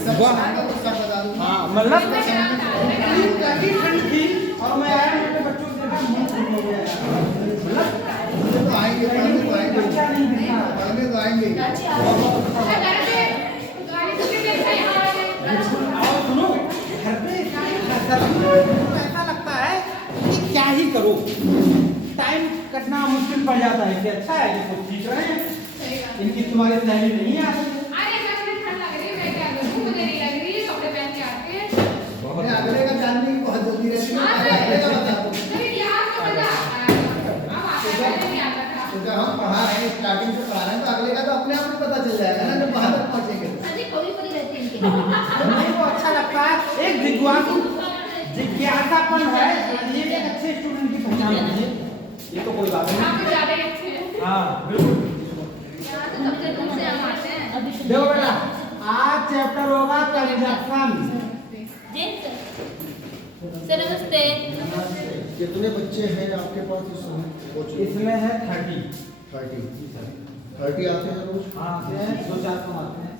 हाँ मतलब ठंड थी और मैं आया, मेरे बच्चों को देखा मुंह फूल हो गया मतलब आएंगे बच्चा नहीं दिखा और सुनो घर पे ऐसा लगता है कि क्या ही करो, टाइम कटना मुश्किल पड़ जाता है कि अच्छा है कि कुछ सीख रहे हैं, इनकी तुम्हारी तैयारी नहीं आ सकती। अगले का जानने की बहुत जल्दी रहती है। तो जब हम पढ़ा रहे हैं, स्टार्टिंग से पढ़ा रहे हैं, तो अगले का तो अपने आप ही पता चल जाएगा ना जब वहां तक पहुंचेंगे। नहीं वो अच्छा लगता है, एक जिज्ञासापन है, ये एक अच्छे स्टूडेंट की पहचान होती है, ये तो कोई बात नहीं। हाँ बिल्कुल। देखो बेटा, आज चैप्टर होगा कंजक्शन। सर नमस्ते। कितने बच्चे हैं आपके पास इस समय? इसमें है 30 30 आते हैं रोज? हाँ आते हैं, 2-4 कम आते हैं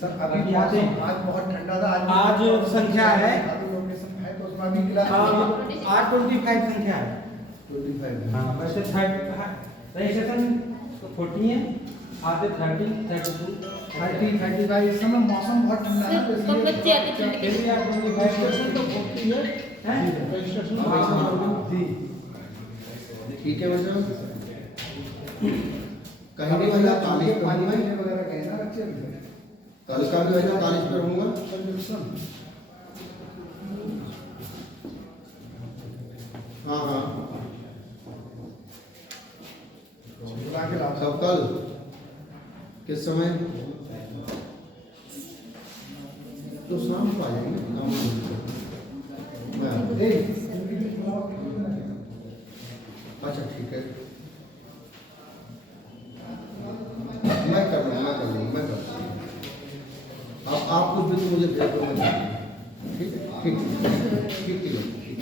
सर। अभी आते हैं। आज बहुत ठंडा था, आज संख्या है लोकेशन है तो उसमें अभी क्लास 825 संख्या है। 25 है। हाँ वैसे रजिस्ट्रेशन 40 है, आते 30, 32, 35 इस समय मौसम बहुत ठंडा है तो कम बच्चे आते हैं फिर भी आप 25 तो 40 है। हैं? रजिस्ट्रेशन जी ठीक है बच्चों। कहीं भी भैया कॉलेज पे पानी रहूंगा, वगैरह गए ना बच्चे कॉलेज का भी भैया कॉलेज पे रहूंगा। हाँ हाँ बुला के लाओ। सब कल किस समय? तो शाम को आ जाएंगे काम ए, अच्छा ठीक है, मैं कर लूँगा आप कुछ भी तो मुझे भेज दो, ठीक है ठीक ठीक ठीक ठीक।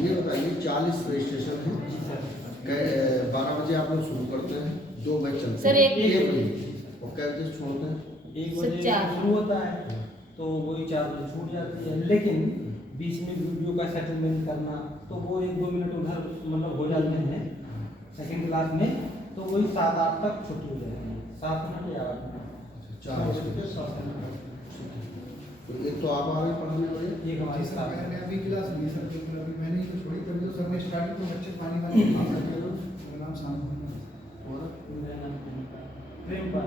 ये बताइए 40 रजिस्ट्रेशन है, 12 बजे आप लोग शुरू करते हैं, 2 बैच चलते सर, हैं, एक बजे और कै बजे छोड़ते हैं? 1 बजे शुरू होता है तो वही 4 बजे छूट जाती है, लेकिन बीच में वीडियो का सेटलमेंट करना तो वो 1-2 मिनट उधर मतलब हो जाते हैं सेकंड क्लास में, तो वही 7-8 तक छुट्टी हो जाएगी, 7 मिनट या 8 मिनट। 4 बजे तो एक तो आप आ गए पढ़ने वाले, ये हमारी सर, स्टाफ मैंने अभी क्लास नहीं सर, क्योंकि अभी मैंने ही तो छोड़ी, तभी तो सर ने स्टार्ट तो बच्चे पानी वानी खा सकते हो। मेरा नाम शाम और प्रेम पर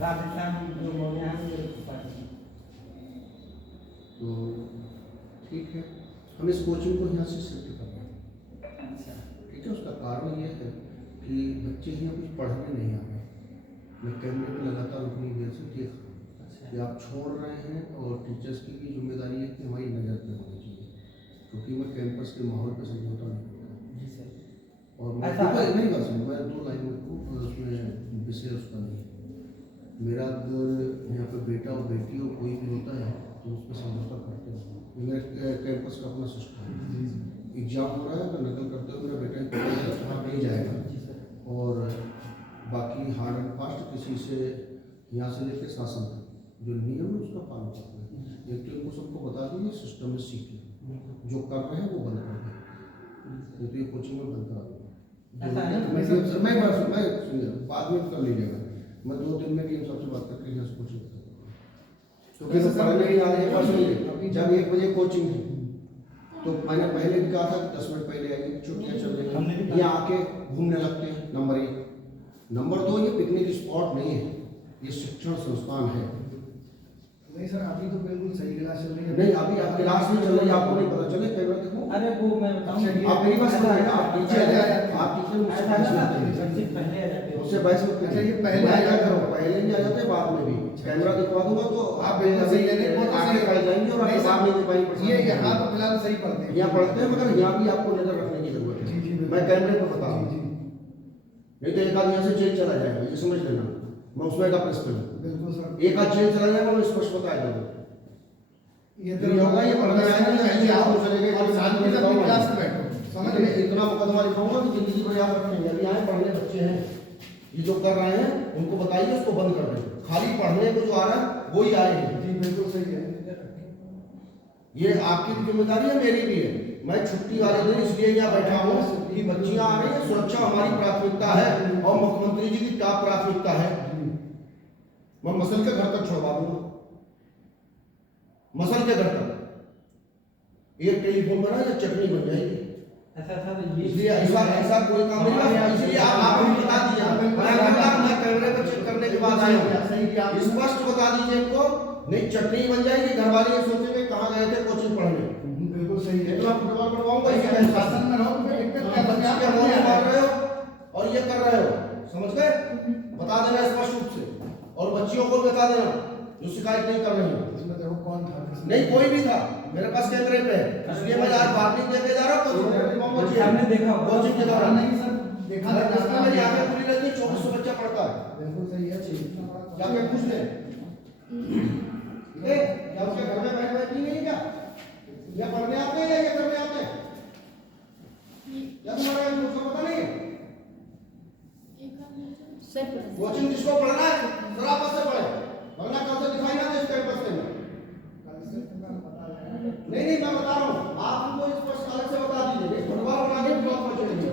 राजस्थान जो मौर्य हैं मेरे पिता जी। तो ठीक है, हम इस कोचिंग को यहाँ से शिफ्ट कर रहे हैं, अच्छा ठीक है। उसका कारण ये है कि बच्चे यहाँ कुछ पढ़ने नहीं आ रहे। मैं कैमरे में लगातार उतनी देर से देख रहा हूँ कि आप छोड़ रहे हैं, और टीचर्स की भी जिम्मेदारी है कि हमारी नज़र पे होनी चाहिए, क्योंकि मैं कैंपस के माहौल पर समझौता नहीं करता। जी सर। और मैं ऐसा नहीं कर सकता, मैं 2 लाइन में उसमें विषय उसका नहीं है मेरा। अगर यहाँ पे बेटा और बेटी और कोई भी होता है तो उस पर समझौता करते हैं। मेरे कैंपस का अपना सिस्टम है, एग्जाम हो रहा है अगर नकल करते हो मेरा बेटा वहाँ नहीं जाएगा, और बाकी हार्ड एंड फास्ट किसी से यहाँ से लेकर शासन तक जो नियम है उसका पालन करते हैं। एक तो इनको सबको बता दीजिए, सिस्टम में सीखिए, जो कर रहे हैं वो बंद कर दें, नहीं तो ये कोचिंग में बंद करा दूँगा। मैं सुनिए, बाद में कर लीजिएगा, मैं 2 दिन में टीम सबसे बात करके यहाँ से कोचिंग क्योंकि पढ़ने ही आ रहे हैं। सुनिए, जब 1 बजे कोचिंग थी तो मैंने पहले भी कहा था कि 10 मिनट पहले आइए, छुट्टियाँ चल रही हैं, यहाँ आके घूमने लगते हैं। नंबर 1, नंबर 2, ये पिकनिक स्पॉट नहीं है, ये शिक्षण संस्थान है। नहीं सर, अभी तो बिल्कुल सही क्लास चल रही है। नहीं, अभी आप क्लास नहीं चल रही है, आपको नहीं पता चले कैमरा देखो। अरे वो मैं बताऊं, आप मेरी बात सुनिए, आप टीचर हैं, आप टीचर ऐसा है ना, बच्चे पहले आ जाते हैं। उससे बहस मत अच्छा, करिए। ये पहले मैं आ क्या जाते करूँ, हैं। पहले भी आ जाते हैं, बाद में भी कैमरा दिखवा दूंगा तो आप बिल्कुल सही है, नहीं, वो तो आगे सही पढ़ जाएंगे और नहीं आगे सर, बाद में दे पाएंगे। ये यहाँ तो फिलहाल सही पढ़ते हैं। यहाँ पढ़ते हैं, मगर यहाँ भी आपको नजर रखने की जरूरत है। जी, जी, बिल्कुल। मैं कैमरे पर बता रहा हूँ, जी, नहीं तो एक आध यहाँ से जेल चला जाएगा, ये समझ लेना। मैं उसमें का प्रिंसिपल हूँ, बिल्कुल सर। एक आध जेल चला जाएगा, मैं स्पष्ट बता दूंगा। ये नहीं होगा, ये पढ़ने आएंगे, ऐसे आप चले गए, और साथ में अपनी क्लास में बैठो, समझ समझ गए? इतना मुकदमा लिखाऊंगा कि जिंदगी भर याद रखेंगे। अभी यहाँ पढ़ने बच्चे हैं, ये जो कर रहे हैं उनको बताइए, उसको बंद कर दें। खाली पढ़ने को जो आ रहा है वो ही आए हैं। जी बिल्कुल सही है। ये आपकी भी जिम्मेदारी है, मेरी भी है। मैं छुट्टी वाले दिन इसलिए यहाँ बैठा हूँ कि बच्चियाँ आ रही हैं, सुरक्षा हमारी प्राथमिकता है और मुख्यमंत्री जी की टॉप प्राथमिकता है। मैं मसल के घर तक छुड़वा दूंगा, मसल के घर तक एक टेलीफोन बना या चटनी बन जाएगी। ऐसा सर इसलिए ऐसा कोई काम नहीं है, इसलिए आप हमें बता दीजिए। मैं कैमरे पर चेक करने के बाद आया हूँ, स्पष्ट बता दीजिए इनको, नहीं चटनी बन जाएगी। घर वाले ये सोचेंगे कहाँ गए थे कोचिंग पढ़ने। बिल्कुल सही है। तो आप फुटबॉल पढ़वाऊंगा इसी शासन में रहो तो दिक्कत क्या बच्चे बच्चा के मुंह में मार रहे हो और ये कर रहे हो, समझ गए? बता देना स्पष्ट रूप से, और बच्चियों को बता देना जो शिकायत नहीं कर रही है। इसमें देखो कौन था, नहीं कोई भी था, मेरे पास कैमरे पे है, इसलिए मैं आज वार्निंग देके जा रहा हूँ। सामने देखा होगा। कोचिंग के दौरान नहीं सर देखा इसमें मेरी आंखें खुली रहती है, 2400 बच्चा पढ़ता है। बिल्कुल सही है। जाके पूछ ले, क्या उसके घर में बहन बैठी नहीं है क्या? या पढ़ने आते हैं या ये करने आते हैं? या तुम्हारे मुझको पता नहीं है? कोचिंग जिसको पढ़ना है जरा आपस से पढ़े, वरना कल से दिखाई ना दे इस कैंपस में। नहीं मैं बता रहा हूँ, आप उनको स्पष्ट अलग से बता दीजिए। फुटबॉल बना के ब्लॉक पर चलेंगे।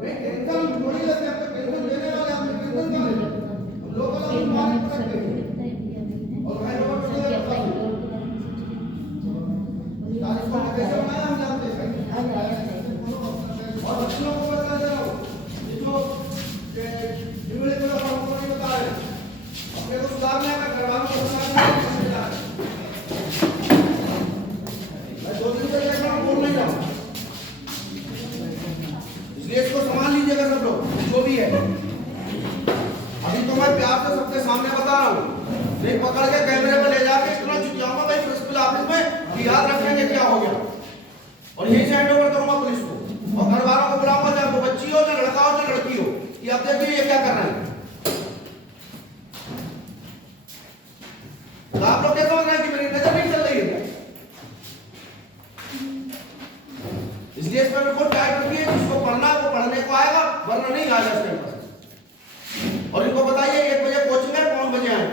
नहीं टेंशन थोड़ी लेते हैं, तो टेंशन देने वाले हम टेंशन क्या लेंगे? लोकल हम मालिक रखते हैं और भाई लोग को कैसे बनाया हम जानते हैं। और बच्चों को बता दे रहा हूँ, ये जो निम्नलिखित को हमको नहीं बता रहे, अपने को सुधारना है, मैं घरवालों को सुधारना है। मैं 2 दिन से देख रहा हूँ, बोल नहीं रहा हूँ, इसलिए इसको संभाल लीजिएगा सब लोग जो भी है। अभी तो मैं प्यार से सबके सामने बता रहा हूँ, नहीं पकड़ के कैमरे में ले जाके इतना चिल्लाऊंगा भाई प्रिंसिपल ऑफिस में कि याद रखेंगे क्या हो गया, और यही से हैंड ओवर करूंगा पुलिस को। और घर वालों को बुलाऊंगा, चाहे वो बच्ची हो, चाहे लड़का हो, चाहे लड़की हो, कि अब देखिए ये क्या कर रहे हैं। तो आप लोग क्या समझ रहे हैं कि मेरी नजर नहीं चल रही है? इसलिए इसमें रिपोर्ट टाइप रखिए, जिसको पढ़ना है वो पढ़ने को आएगा, वरना नहीं आएगा इस कैंपस। और इनको बताइए 1 बजे कोचिंग है, 5 बजे आए,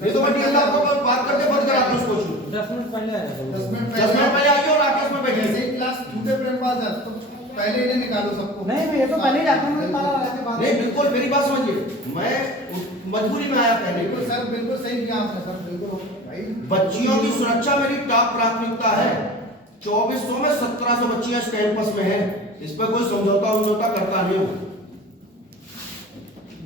नहीं तो मैं डीएल आपको बात करके बंद करा दूं उसको। 10 मिनट पहले आएगा। 10 मिनट 10 मिनट पहले आइए और आके इसमें बैठिए। जैसे ही क्लास छूटे प्रेम पास है तो पहले इन्हें निकालो सबको। नहीं ये तो पहले ही जाता हूँ, मारा वाला के बाद। नहीं बिल्कुल मेरी बात समझिए, मैं मजबूरी में आया पहले। बिल्कुल सर बिल्कुल सही किया आपने सर, बिल्कुल भाई। बच्चियों की सुरक्षा मेरी टॉप प्राथमिकता है। 2400 में 1700 बच्चियां इस कैंपस में हैं, इस पर कोई समझौता करता नहीं हूँ।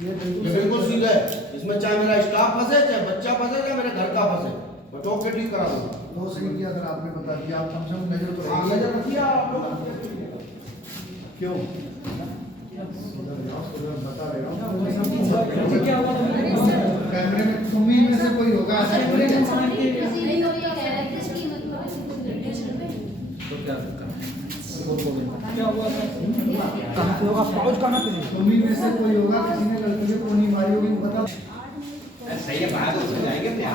ये ये बिल्कुल सीधा है, इसमें चाहे मेरा स्टाफ फंसे, चाहे बच्चा फंसे, चाहे मेरे घर का फंसे, मैं टोक के ठीक करा दूंगा। तो सही किया सर आपने बता दिया, आप कम से कम नजर तो हाँ, नजर रखिए आप लोग। क्यों बता रहे हो क्या हुआ? कैमरे में तुम्ही में से कोई होगा ऐसा बोले तो क्या हुआ? कहाँ से होगा? पाउच कहाँ पे? तुम्ही में से कोई होगा, किसी ने लड़की को नहीं मारी होगी, बताओ। सही है, बात हो जाएंगे क्या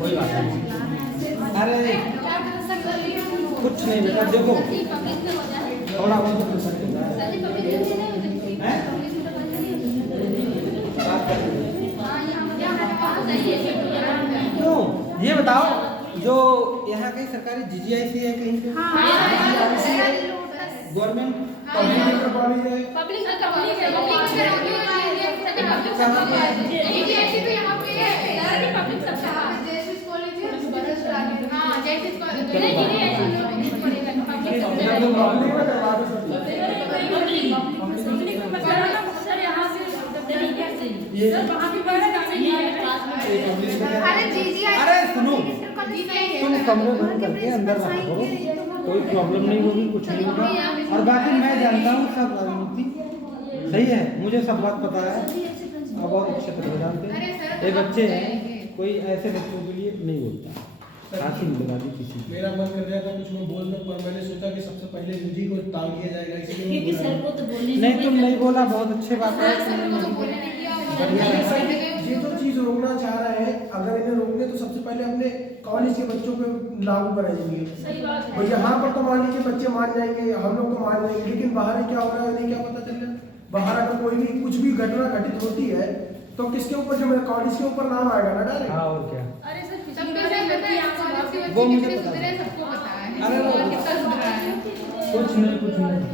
कोई बात नहीं। अरे कुछ नहीं बेटा, देखो थोड़ा बहुत क्यों ये बताओ, जो यहाँ कहीं सरकारी जीजीआईसी है कहीं पे? गवर्नमेंट अरे सुनो, तुम कमरे बंद करके अंदर रखो, कोई प्रॉब्लम नहीं होगी, कुछ नहीं होगा। और बाकी मैं जानता हूँ सब राजनीति सही है, मुझे सब बात पता है, आप बहुत अच्छे तरह जानते हैं। ये बच्चे हैं, कोई ऐसे बच्चों के लिए नहीं बोलता, फांसी नहीं लगा दी किसी को। मेरा मन कर रहा था कुछ मैं बोल दूं, पर मैंने सोचा कि सबसे पहले मुझे को टाल दिया जाएगा, इसलिए क्योंकि सर को तो बोलने नहीं तुम नहीं बोला, बहुत अच्छे बात है, बढ़िया है। ये जो चीज रोकना चाह रहे हैं, अगर इन्हें रोकने तो सबसे पहले अपने कॉलेज के बच्चों पे लागू कराएंगे। सही बात है। और यहाँ पर तो मान लीजिए बच्चे मान जाएंगे, हम लोग तो मान जाएंगे, लेकिन बाहर क्या हो रहा है नहीं क्या पता चल रहा है। बाहर अगर कोई भी कुछ भी घटना घटित होती है तो किसके ऊपर, जो कॉलेज के ऊपर नाम आएगा ना डायरेक्ट। हाँ और क्या। अरे सर सबको पता है कॉलेज के वो बच्चे मुझे कितने पता सुधरे है। सबको पता है। अरे वो- और कितना सुधरा है। कुछ नहीं।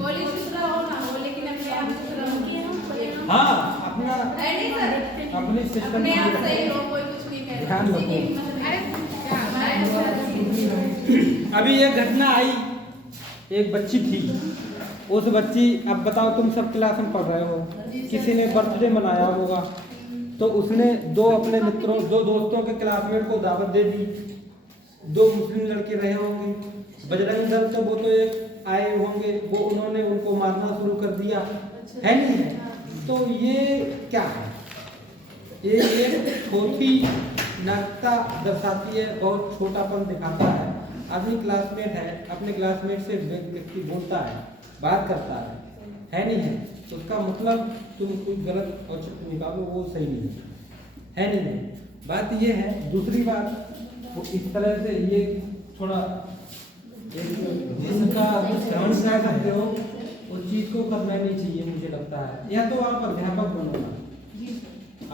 कॉलेज सुधरा हो ना हो, लेकिन अपने आप सुधरा हो। हाँ अपना है नहीं सर, अपने सिस्टम अपने आप सही हो, कोई कुछ नहीं कह ध्यान रहा। रखो। अरे क्या अभी एक घटना आई, एक बच्ची थी, उस बच्ची, अब बताओ तुम सब क्लास में पढ़ रहे हो, किसी ने बर्थडे मनाया होगा तो उसने दो अपने मित्रों, दो दोस्तों के क्लासमेट को दावत दे दी। दो मुस्लिम लड़के रहे होंगे, बजरंग दल तो वो तो एक आए होंगे, वो उन्होंने उनको मारना शुरू कर दिया, है नहीं है। तो ये क्या है, ये छोटी नग्नता दर्शाती है, बहुत छोटापन दिखाता है। आदमी क्लासमेट है, अपने क्लासमेट से व्यक्ति बोलता है, बात करता है नहीं है, तो उसका मतलब तुम कुछ गलत औचित्य निकालो, वो सही नहीं है नहीं है। बात ये है। दूसरी बात, वो इस तरह से ये थोड़ा जिसका श्रवण कर सकते हो उस चीज को करना नहीं चाहिए मुझे लगता है। या तो आप अध्यापक बनो ना,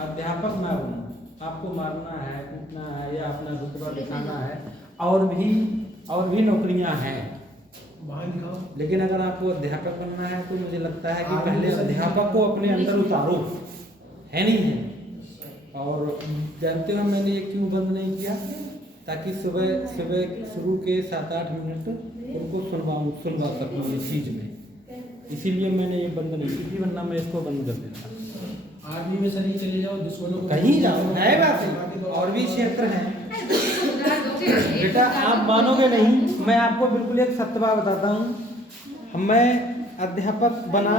अध्यापक ना बनो, आपको मारना है, कूटना है या अपना रुतबा दिखाना है, और भी नौकरियां हैं, लेकिन अगर आपको अध्यापक बनना है तो मुझे लगता है कि पहले अध्यापक को अपने अंदर उतारो, है नहीं है। और जानते हो मैंने ये क्यों बंद नहीं किया, ताकि सुबह शुरू के 7-8 मिनट उनको सुनवा सकूँ इस चीज़ में, इसीलिए मैंने ये बंद नहीं की, वरना मैं इसको बंद कर देता। आर्मी में सर ही चले जाओ, दुश्मनों को कहीं जाओ, है बात, और भी क्षेत्र हैं बेटा, आप मानोगे नहीं, मैं आपको बिल्कुल एक सत्य बात बताता हूँ। मैं अध्यापक बना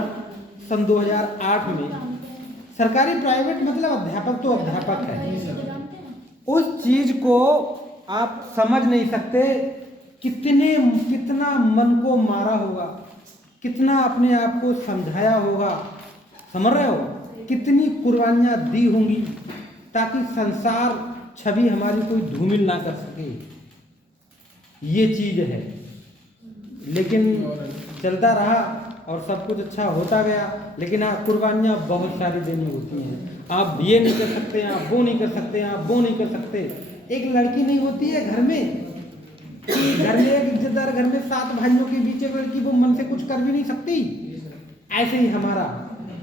सन 2008 में, सरकारी प्राइवेट मतलब अध्यापक तो अध्यापक है। उस चीज को आप समझ नहीं सकते, कितना मन को मारा होगा, कितना अपने आप को समझाया होगा, समझ रहे हो, कितनी कुर्बानियां दी होंगी ताकि संसार छवि हमारी कोई धूमिल ना कर सके, ये चीज है। लेकिन चलता रहा और सब कुछ अच्छा होता गया, लेकिन कुर्बानियां बहुत सारी देनी होती हैं। आप ये नहीं कर सकते, आप वो नहीं कर सकते, आप वो नहीं कर सकते। एक लड़की नहीं होती है घर में एक इज्जतदार घर में 7 भाइयों के बीच एक लड़की, वो मन से कुछ कर भी नहीं सकती। ऐसे ही हमारा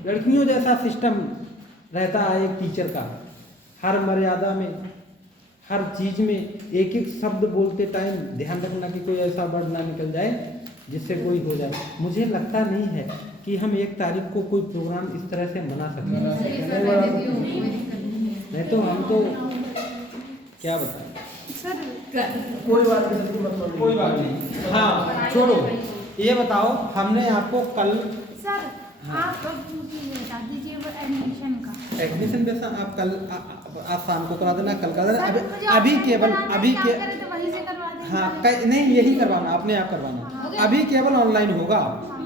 लड़कियों जैसा सिस्टम रहता है एक टीचर का, हर मर्यादा में, हर चीज में एक एक शब्द बोलते टाइम ध्यान रखना कि कोई ऐसा वर्ड ना निकल जाए जिससे कोई हो जाए। मुझे लगता नहीं है कि हम 1 तारीख को कोई प्रोग्राम इस तरह से मना सकते हैं, नहीं तो हम तो क्या बताएं। कोई बात नहीं, मतलब कोई बात नहीं, हाँ छोड़ो। ये बताओ, हमने आपको कल सर आप बता दीजिए वो एडमिशन का। एडमिशन बेसा आप कल आज शाम को करा देना, कल करा देना। सर, मुझे अभी ऑनलाइन केवल कराना है, अभी क्या के करें तो वहीं से करवा देंगे। हाँ नहीं, यही करवाना, अपने आप करवाना। अभी केवल ऑनलाइन होगा,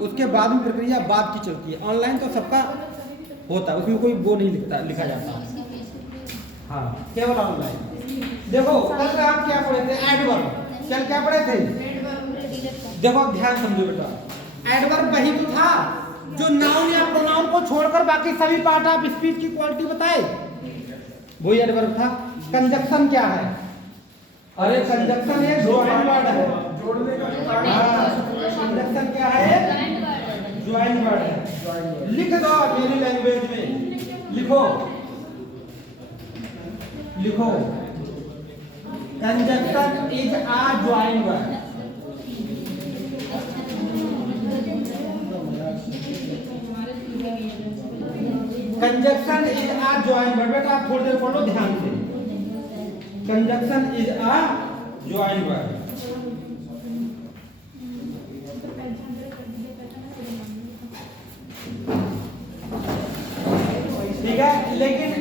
उसके बाद में प्रक्रिया बाद की चलती है। ऑनलाइन तो सबका होता है, उसमें कोई वो नहीं लिखा जाता। हाँ केवल ऑनलाइन। देखो कल का आप क्या पढ़े थे, एडवर्ब। कल क्या पढ़े थे, देखो ध्यान समझो बेटा, एडवर्ब वही तो था जो नाउन या प्रोनाउन को छोड़कर बाकी सभी पार्ट ऑफ स्पीच की क्वालिटी बताए, वही एडवर्ब था। कंजक्शन क्या है, अरे कंजक्शन एक ज्वाइन वर्ड है, जोड़ने का कंजक्शन क्या है, ज्वाइन वर्ड है। लिख दो मेरी लैंग्वेज में, लिखो conjunction is a join word. Conjunction is a join word. बेटा आप थोड़ी देर पढ़ो ध्यान से। Conjunction is a join word. ठीक है, लेकिन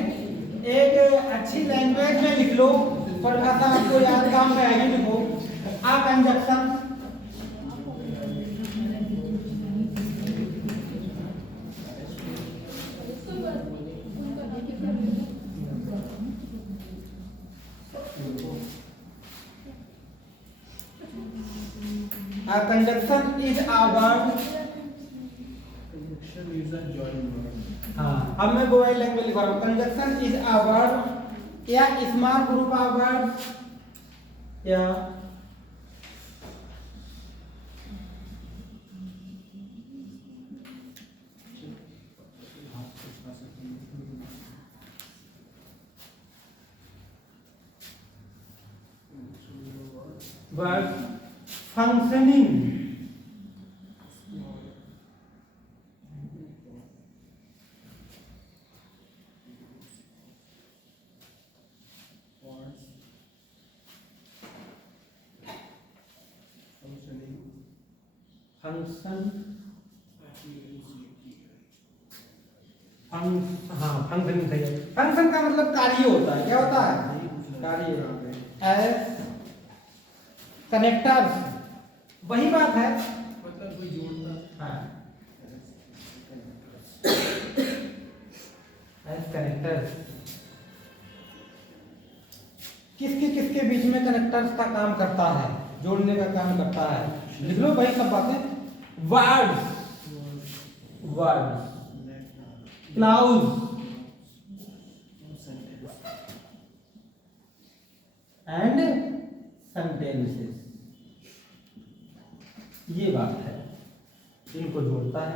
एक अच्छी लैंग्वेज में लिख लो, पर ऐसा आपको याद काम में आएगी। लिखो अ conjunction A conjunction is a word. Conjunction is a joint word. हाँ, अब मैं गोयल लैंग्वेज लिख रहा हूँ. Conjunction is a word या small group of words या word functioning फंक्शन सही है. फंक्शन का मतलब कार्य होता है. क्या होता है? कार्य. एज कनेक्टर्स, वही बात है. मतलब कोई जोड़ता. हाँ, एज कनेक्टर्स. किसके बीच में कनेक्टर्स का काम करता है? जोड़ने का काम करता है. लिख लो भाई सब बातें. Words, clauses, and sentences. ये बात है, इनको जोड़ता है.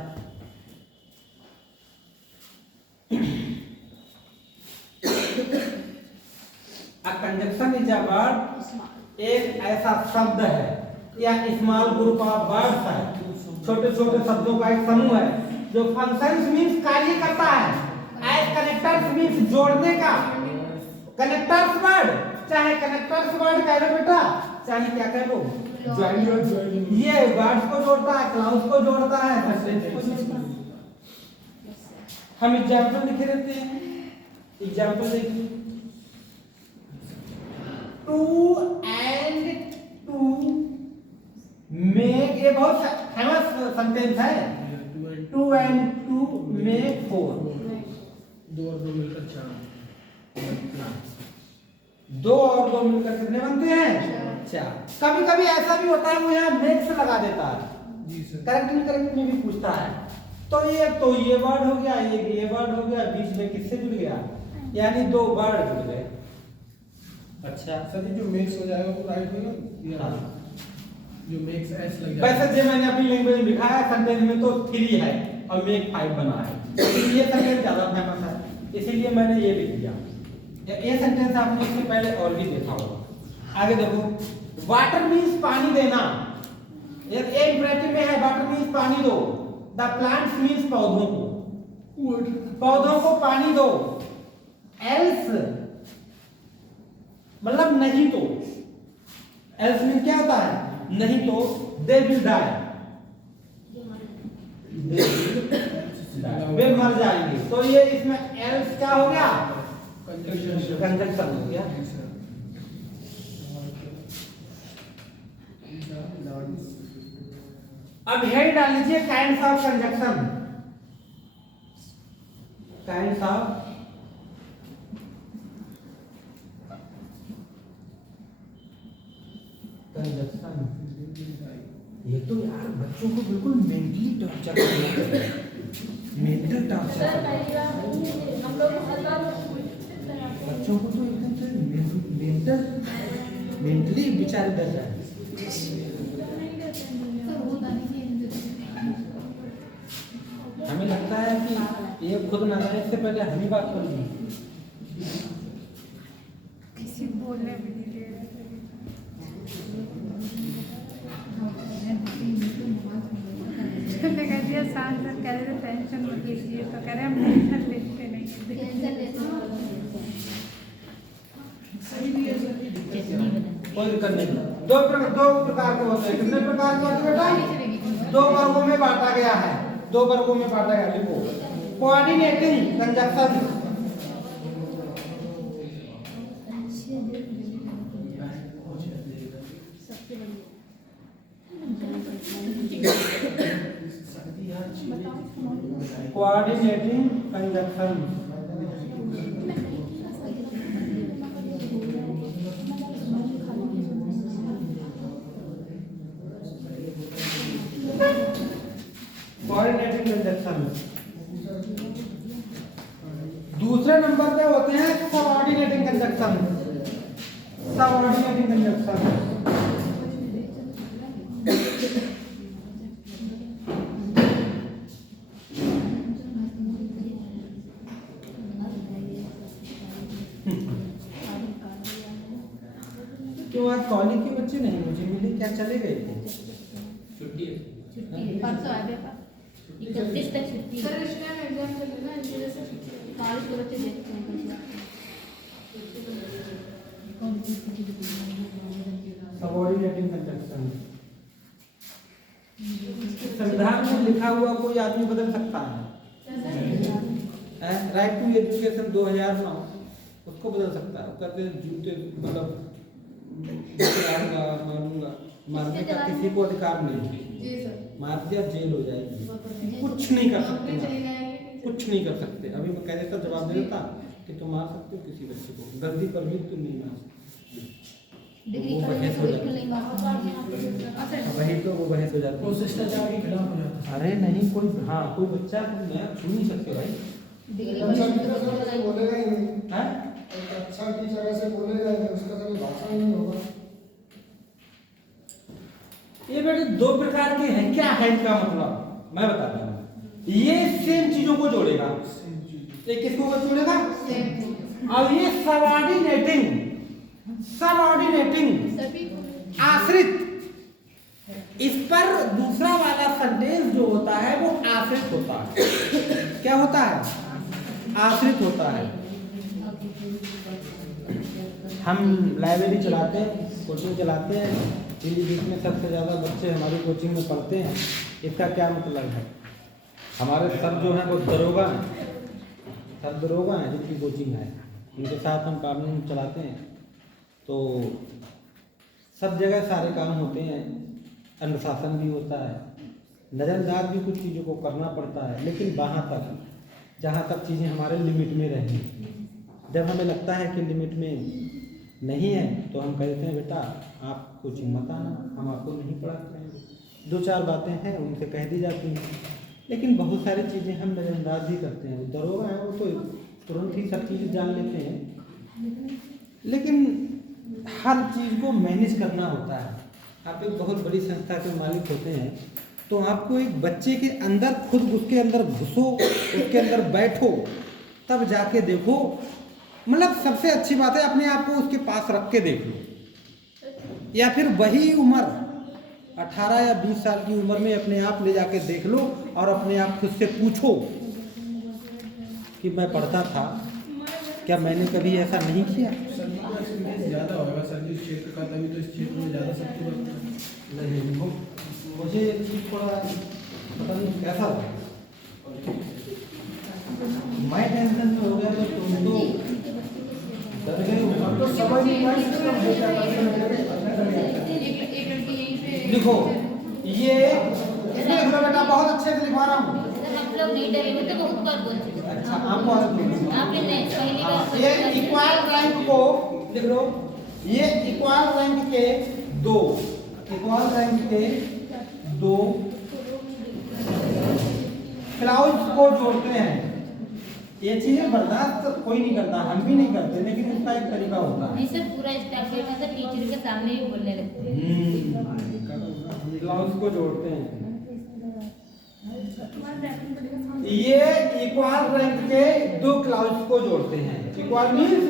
A conjunction is a word, एक ऐसा शब्द है या स्मॉल ग्रुप ऑफ वर्ड्स है, छोटे छोटे शब्दों का एक समूह है जो फंक्शंस मींस कार्य करता है. एज कनेक्टर्स मींस जोड़ने का. कनेक्टर्स वर्ड, चाहे कनेक्टर्स वर्ड कह लो बेटा, चाहे क्या कह लो, ये वर्ड्स को जोड़ता है, क्लाउज को जोड़ता है, सेंटेंस को जोड़ता है. हम एग्जांपल लिखे रहते हैं. एग्जांपल देखिए. टू एंड टू मेक, ये बहुत फेमस सेंटेंस है. Two and two make 4. दो और दो मिलकर 4. दो और दो मिलकर कितने बनते हैं? 4. कभी कभी ऐसा भी होता है वो यहाँ मेक्स लगा देता है. जी सर. करेक्ट नहीं करेक्ट में भी पूछता है. तो ये वर्ड हो गया, ये वर्ड हो गया, बीच में किससे जुड़ गया? यानी दो वर्ड जुड़ गए. अच्छा सर ये जो मिक्स हो जाएगा वो राइट होगा. हाँ. जो मिक्स एस लग वैसे जाएगा. जो मैंने अपनी लैंग्वेज में लिखा है सेंटेंस में तो 3 है और मेक 5 बना है. ये सेंटेंस ज्यादा फेमस है, इसीलिए मैंने ये लिख दिया. ये सेंटेंस आपने इससे पहले और भी देखा होगा. आगे देखो. वाटर मींस पानी देना. ये इंपरेटिव में है. वाटर मींस पानी दो. द प्लांट्स मींस पौधों को. पौधों को पानी दो. एल्स मतलब नहीं तो. एल्स मीन क्या होता है? नहीं तो दे विल डाई. वे मर जाएंगे. तो ये इसमें एल्स क्या हो गया? कंजंक्शन हो गया. अब हेड डाल लीजिए kinds of conjunction. Kinds of conjunction. ये तो यार बच्चों को बिल्कुल मेंटली टॉर्चर करना चाहिए. Mental torture. हम लोग बच्चों को तो एकदम से मेंटली बेचारे डर जाए. हमें लगता है कि ये खुद ना जाने से पहले हम ही बात कर लें. किसी बोलने भी नहीं दे रहे. कह दिया शांत सर कह रहे थे टेंशन मत लीजिए तो कह रहे हम टेंशन लेते नहीं. कोई दिक्कत नहीं. दो प्रकार के होते हैं. कितने प्रकार के होते हैं बेटा? 2 वर्गों में बांटा गया है. 2 वर्गों में बांटा गया. लिखो. Coordinating conjunction. Coordinating conjunction. Coordinating conjunction. दूसरे नंबर पे होते हैं सबऑर्डिनेटिंग कंजक्शन। सबऑर्डिनेटिंग कंजक्शन तो आज कॉलेज के बच्चे नहीं मुझे मिले, क्या चले गए थे? छुट्टी है। छुट्टी है, परसों आ गए पापा। 31 तक छुट्टी है। सर इस टाइम एग्जाम चल रहा है ना, इस वजह से कॉलेज के बच्चे देखते हैं सबऑर्डिनेटिंग कंजक्शन। संविधान में लिखा हुआ कोई आदमी बदल सकता है? राइट टू एजुकेशन 2009 उसको बदल सकता है। कहते हैं जूते मतलब मारूंगा, मारने का किसी को अधिकार नहीं। जी सर। मार दिया जेल हो जाएगी, कुछ नहीं कर सकते नौकरी चली ना, जाएगी। कुछ नहीं कर सकते। अभी मैं कह देता, जवाब दे देता कि तुम मार सकते हो किसी बच्चे को, गलती पर भी तुम नहीं मार सकते। डिग्री वो करेंगे बहस तो हो बिल्कुल जाती नहीं मार सकते। वही तो वो बहस हो जाती वो शिष्टाचार के खिलाफ हो जाता है। अरे नहीं कोई, हाँ कोई बच्चा को नया छू नहीं सकते भाई। डिग्री अच्छा करेंगे टीचर तो ऐसे बोलेगा ही नहीं। हैं? एक अच्छा टीचर ऐसे बोलेगा ही नहीं, उसका कभी भाषण ही नहीं होगा। ये बेटे दो प्रकार के हैं। क्या है इनका मतलब मैं बताता हूँ। ये सेम चीजों को जोड़ेगा, ये किसको जोड़ेगा? और ये सबऑर्डिनेटिंग, सबऑर्डिनेटिंग सभी को आश्रित। इस पर दूसरा वाला सेंटेंस जो होता है वो आश्रित होता है। क्या होता है? आश्रित होता है। हम लाइब्रेरी चलाते हैं, कोचिंग चलाते हैं, जिसमें सबसे ज़्यादा बच्चे हमारी कोचिंग में पढ़ते हैं। इसका क्या मतलब है? हमारे सर जो हैं वो दरोगा हैं, सर दरोगा हैं जिनकी कोचिंग है, उनके साथ हम काम चलाते हैं। तो सब जगह सारे काम होते हैं, अनुशासन भी होता है, नज़रअंदाज भी कुछ चीज़ों को करना पड़ता है, लेकिन वहाँ तक जहाँ तक चीज़ें हमारे लिमिट में रहें। जब हमें लगता है कि लिमिट में नहीं है तो हम कह देते हैं बेटा आप कोचिंग मत आना, हम आपको नहीं पढ़ा पाएंगे। दो चार बातें हैं उनसे कह दी जाती हैं, लेकिन बहुत सारी चीज़ें हम नज़रअंदाज भी करते हैं। दरोगा है वो तो तुरंत ही सब चीज़ें जान लेते हैं, लेकिन हर चीज़ को मैनेज करना होता है। आप एक बहुत बड़ी संस्था के मालिक होते हैं तो आपको एक बच्चे के अंदर खुद उसके अंदर घुसो, उसके अंदर बैठो, तब जाके देखो। मतलब सबसे अच्छी बात है अपने आप को उसके पास रख के देख लो, या फिर वही उम्र 18 या 20 साल की उम्र में अपने आप ले जाके देख लो और अपने आप खुद से पूछो कि मैं पढ़ता था, क्या मैंने कभी ऐसा नहीं किया? सर जी का एक्सपीरियंस ज़्यादा होगा सर जी इस क्षेत्र का, तभी तो इस क्षेत्र में ज़्यादा शक्ति बनता है। नहीं, मुझे ये चीज़ थोड़ा पता नहीं कैसा लगा। मैं टेंशन में हो गया तो तुम तो डर गए हो। अब तो समझ नहीं पाए सिस्टम हो जाता एक लड़की यहीं पे लिखो ये इसमें लिखो बेटा, बहुत अच्छे से लिखवा रहा हूँ। सर हम लोग नहीं डरे, मैं तो बहुत बार बोल चुकी हूँ। अच्छा आपको आदत नहीं है। आपने नहीं पहली बार ये इक्वल रैंक को लिख लो। ये इक्वल रैंक के दो, इक्वल रैंक के दो क्लाउज को जोड़ते हैं। ये चीजें बर्दाश्त कोई नहीं करता, हम भी नहीं करते, लेकिन उसका एक तरीका होता है। नहीं सर, पूरा स्टाफ बैठा था, टीचर के सामने ही बोलने लगते हैं। क्लाउज को जोड़ते हैं। ये इक्वल रैंक के दो क्लाउज को जोड़ते हैं। इक्वल मींस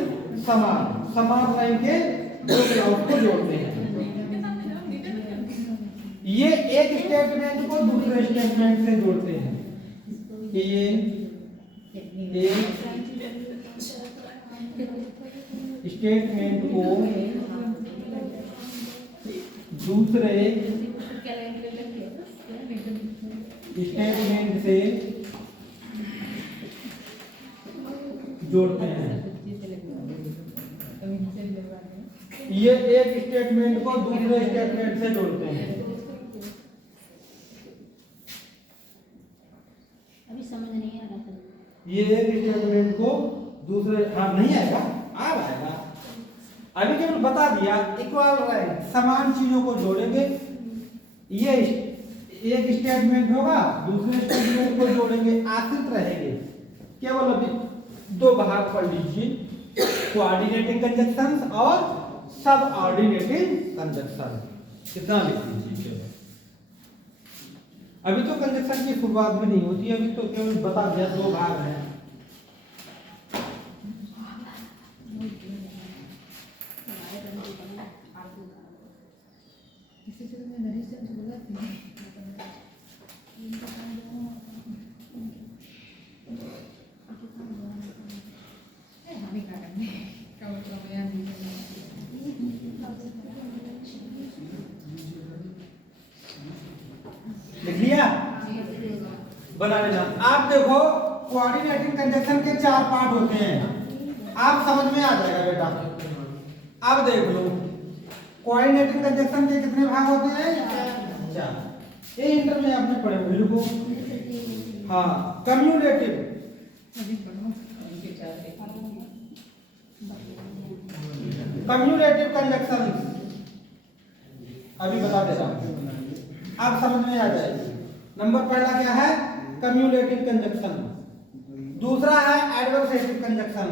समान, समान रैंक के दो क्लाउज को जोड़ते हैं। ये एक स्टेटमेंट को दूसरे स्टेटमेंट से जोड़ते हैं। ये एक स्टेटमेंट को दूसरे स्टेटमेंट से जोड़ते हैं। ये एक स्टेटमेंट को दूसरे स्टेटमेंट से जोड़ते हैं। अभी समझ नहीं आ रहा था। ये एक स्टेटमेंट को दूसरे, हाँ नहीं आएगा, आ आएगा। अभी केवल बता दिया इक्वल रैंक, समान चीजों को जोड़ेंगे। ये एक स्टेटमेंट होगा, दूसरे बोलेंगे आश्रित रहेंगे। केवल अभी दो भाग पढ़ लीजिए, कोऑर्डिनेटिंग कंजक्शंस और सब ऑर्डिनेटिंग कंजक्शन। कितना लिख लीजिए। अभी तो कंजक्शन की शुरुआत भी नहीं होती, अभी तो केवल बता दिया दो भाग हैं। लिख लिया, बना लेना। आप देखो कोऑर्डिनेटिंग कंजक्शन के 4 पार्ट होते हैं, आप समझ में आ जाएगा बेटा। अब देख लो कोऑर्डिनेटिंग कंजक्शन के कितने भाग होते हैं? 4। ये इंटर में आपने पढ़े हुए लिखो। हाँ, कम्युलेटिव, कम्युलेटिव कंजक्शन अभी बता दे रहा हूं, आप समझ में आ जाएगी। नंबर पहला क्या है? Cumulative conjunction. दूसरा है एडवर्सेटिव कंजक्शन।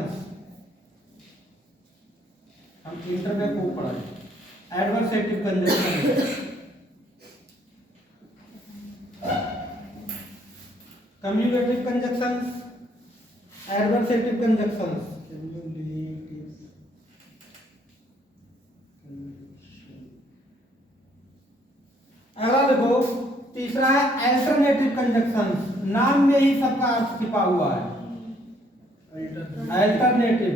हम इंटर में खूब पढ़ा adversative conjunction. Cumulative conjunction, adversative conjunction. अगला देखो, तीसरा है अल्टरनेटिव कंजक्शन। नाम में ही सबका अर्थ छिपा हुआ है, अल्टरनेटिव।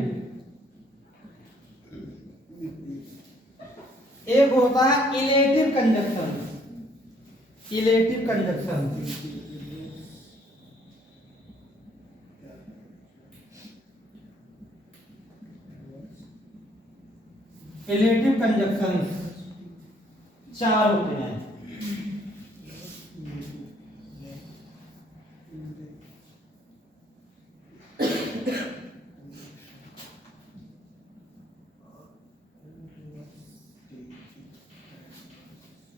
एक होता है illative conjunction, illative conjunction. Illative conjunction 4 होते हैं।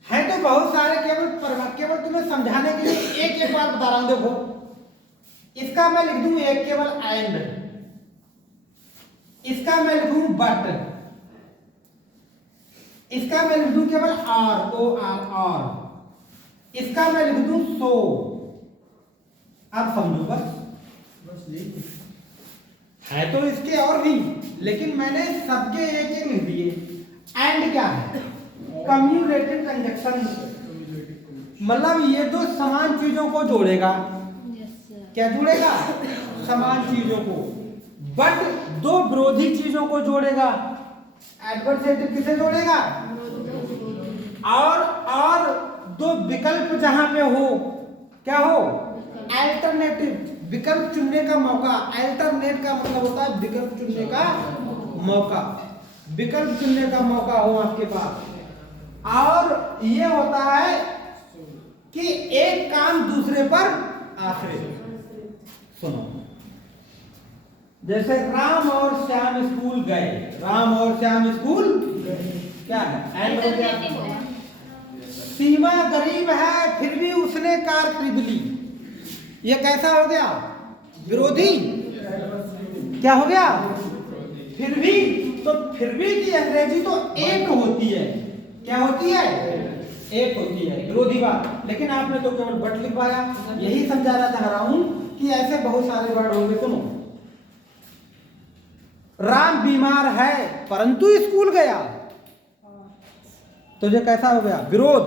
है तो बहुत सारे, केवल तुम्हें समझाने के लिए एक एक बार बता रहा हूं। देखो इसका मैं लिख दूं एक केवल एंड, इसका मैं लिखूं बट, इसका मैं लिख दूं केवल आर, ओ आर आर, इसका मैं लिख दूं सो। आप समझो बस है तो इसके और भी, लेकिन मैंने सबके एक एक लिख दिए। एंड क्या है? कम्युलेटिव कंजक्शन, मतलब ये दो समान चीजों को जोड़ेगा। क्या जोड़ेगा? समान चीजों को। बट दो विरोधी चीजों को जोड़ेगा। एडवर्सेटिव किसे जोड़ेगा? और दो विकल्प जहां पे हो, क्या हो? अल्टरनेटिव, विकल्प चुनने का मौका। अल्टरनेट का मतलब होता है विकल्प चुनने का मौका, विकल्प चुनने का मौका हो आपके पास। और ये होता है कि एक काम दूसरे पर आश्रित। सुनो, जैसे राम और श्याम स्कूल गए, राम और श्याम स्कूल क्या है? एंड हो गया। सीमा गरीब है फिर भी उसने कार खरीद ली, ये कैसा हो गया? विरोधी। क्या हो गया? फिर भी। तो फिर भी की अंग्रेजी तो एक होती है। क्या होती है? एक होती है, विरोधी बात। लेकिन आपने तो केवल बट लिखवाया। यही समझाना चाह रहा हूं कि ऐसे बहुत सारे वर्ड होंगे। सुनो, राम बीमार है परंतु स्कूल गया, तो ये कैसा हो गया? विरोध।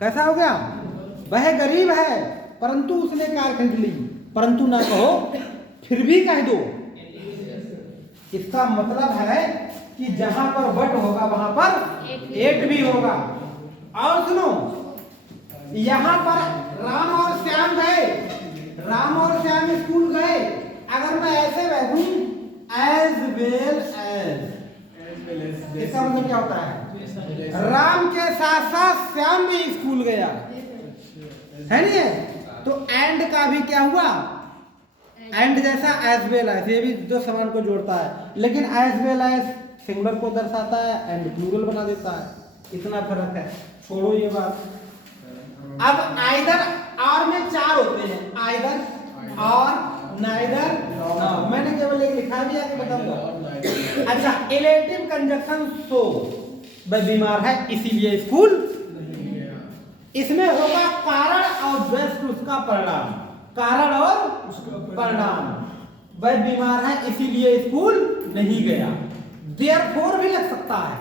कैसा हो गया? वह गरीब है परंतु उसने कार खरीद ली। परंतु ना कहो, फिर भी कह दो। इसका मतलब है कि जहां पर बट होगा वहां पर एक भी होगा। और सुनो, यहां पर राम और श्याम गए, राम और श्याम स्कूल गए, अगर मैं ऐसे बैठूं एज वेल एज, इसका मतलब क्या होता है? राम के साथ साथ श्याम भी स्कूल गया, है नहीं है? तो एंड का भी क्या हुआ? एंड जैसा एज वेल एज, ये भी दो समान को जोड़ता है। लेकिन एज वेल एज सिंगुलर को दर्शाता है, एंड प्लूरल बना देता है। इतना फर्क है, छोड़ो ये बात। अब आइदर, आर में 4 होते हैं। आइदर मैं भी आगे बताऊंगा। अच्छा, इलेटिव कंजक्शन सो वह बीमार है इसीलिए स्कूल इसमें होगा कारण और जस्ट उसका परिणाम, कारण और परिणाम। वह बीमार है इसीलिए स्कूल नहीं गया। देयरफॉर भी लग सकता है,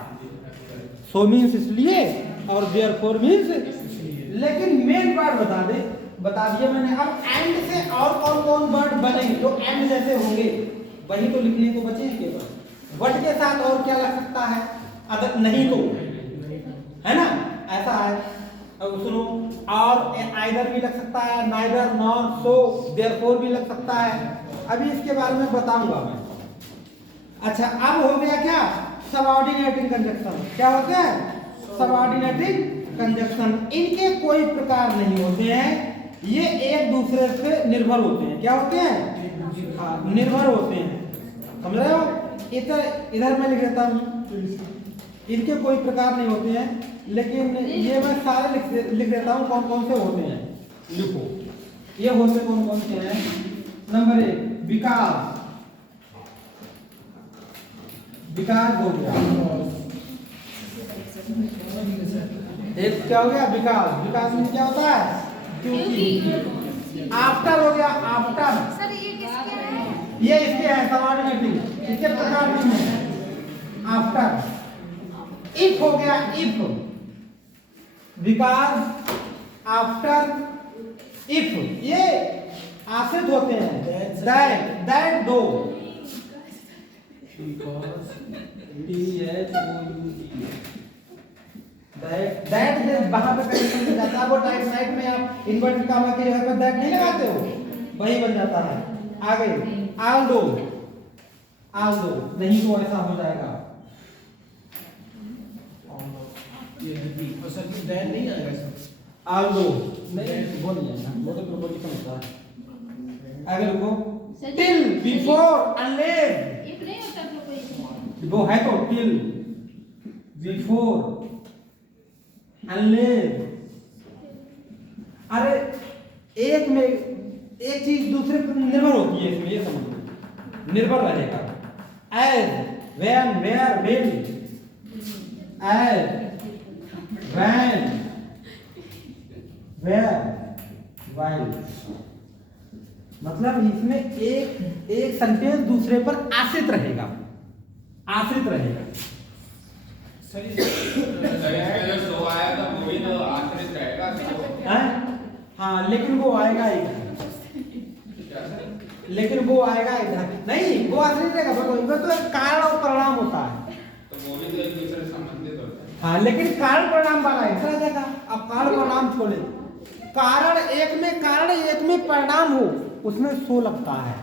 सो मीन्स इसलिए और देयरफॉर मीन्स, लेकिन मेन वर्ड बता दिया मैंने। अब एंड से और कौन कौन वर्ड बनेंगे जो एंड जैसे होंगे वही तो लिखने को बचे हैं केवल। वर्ड के साथ और क्या लग सकता है, अगर नहीं तो, है ना, ऐसा है। अब सुनो, और आइदर भी लग सकता है, नाइदर, नॉर, सो, देयरफॉर भी लग सकता है। अभी इसके बारे में बताऊंगा मैं। अच्छा, अब हो गया क्या, सबऑर्डिनेटिंग कंजक्शन। क्या होते हैं, सबऑर्डिनेटिंग कंजक्शन। इनके कोई प्रकार नहीं होते हैं, ये एक दूसरे से निर्भर होते हैं। क्या होते हैं, हाँ, निर्भर होते हैं। समझ रहे हो, इधर मैं लिख देता हूँ, इनके कोई प्रकार नहीं होते हैं, लेकिन ये मैं सारे लिख देता हूँ कौन कौन से होते हैं। लिखो, ये होते कौन कौन से हैं। नंबर 1 विकास, विकास हो गया। एक क्या हो गया, विकास। विकास में क्या होता है, क्योंकि। आफ्टर हो गया, आफ्टर। सर ये किसके हैं? ये इसके है सबऑर्डिनेटिंग, इसके प्रकार नहीं है। आफ्टर। इफ हो गया, इफ। विकास, आफ्टर, इफ, ये आश्रित होते हैं। दैट, दो। दैट वहां पे कंडीशन बन जाता है। वो टाइप में आप इन्वर्टेड कॉमा के जगह पर दैट नहीं लगाते हो, वही बन जाता है। आगे आल्दो, आल्दो नहीं तो ऐसा हो जाएगा। नहीं आएगा सर, आल्दो नहीं, वो नहीं है, वो तो प्रोपोजिशन होता है। आगे लिखो, टिल, बिफोर, अनलेस। इफ नहीं होता प्रोपोजिशन। वो है तो टिल, बिफोर, अनलेस। अरे एक में एक चीज दूसरे पर निर्भर होती है, इसमें ये समझ, निर्भर रहेगा। As, when, where, when. As, when, where, while. मतलब इसमें एक सेंटेंस दूसरे पर आश्रित रहेगा, आश्रित रहेगा। सर इसमें जो शो आया था वो भी तो आश्रित रहेगा। हैं? हाँ, लेकिन वो आएगा इधर, लेकिन वो आएगा इधर नहीं, वो आश्रित रहेगा। तो एक कारण और परिणाम होता है, तो वो भी तो एक दूसरे से संबंधित होता है। हाँ, लेकिन कारण परिणाम वाला ऐसा आ जाएगा। अब कारण परिणाम छोड़े, कारण एक में परिणाम हो, उसमें सो लगता है।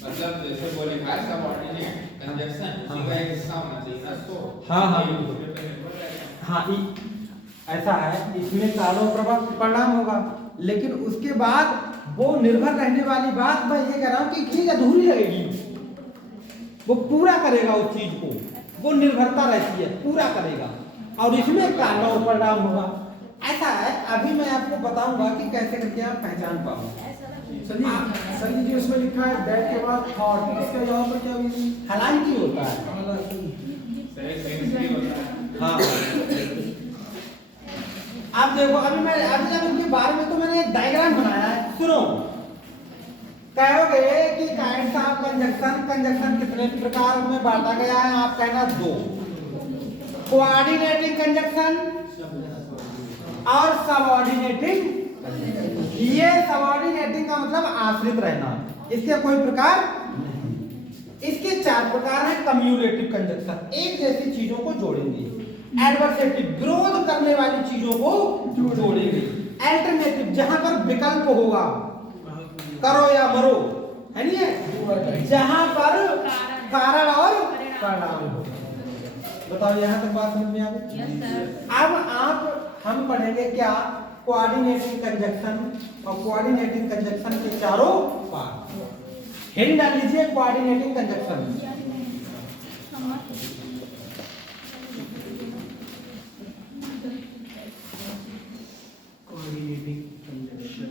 मतलब जैसे वो लिखा है सबऑर्डिनेट कंजक्शन, उसी का एक हिस्सा होना चाहिए ना, सो। हाँ, हाँ, ये दूसरे पे निर्भर रहेगा। हाँ, ऐसा है, इसमें कारण और परिणाम होगा, लेकिन उसके बाद वो निर्भर रहने वाली बात मैं ये कह रहा हूँ कि चीज अधूरी लगेगी, वो पूरा करेगा उस चीज को, वो निर्भरता रहती है, पूरा करेगा, और इसमें कारण और परिणाम होगा। ऐसा है, अभी मैं आपको बताऊंगा कि कैसे करके आप पहचान पाओगे। सर जी जो इसमें लिखा है दैट के बाद थॉट, इसका यहाँ पर क्या मीनिंग? हालांकि होता है, सही सही होता है। हाँ। आप देखो, अभी अब इनके बारे में तो मैंने एक डायग्राम बनाया है, सुनो। कहोगे कि काइंड्स ऑफ कंजक्शन कितने प्रकार में बांटा गया है, आप कहना 2। कोऑर्डिनेटिंग कंजक्शन और सबऑर्डिनेटिंग। ये सबऑर्डिनेटिंग का मतलब आश्रित रहना, इसके कोई प्रकार नहीं। इसके 4 प्रकार हैं। कम्युलेटिव कंजक्शन, एक जैसी चीजों को जोड़ेंगे। एडवर्सेटिव, विरोध करने वाली चीजों को जोड़ेंगे। अल्टरनेटिव, जहां पर विकल्प होगा, करो या मरो, है नहीं है, जहां पर कारण और परिणाम हो। बताओ, यहां तक बात समझ में आ गई? Yes sir. अब हम पढ़ेंगे क्या, कोऑर्डिनेटिंग कंजक्शन और कोऑर्डिनेटिंग कंजक्शन के चारों पार्ट। हेडिंग डाल लीजिए, coordinating conjunction. Coordinating conjunction.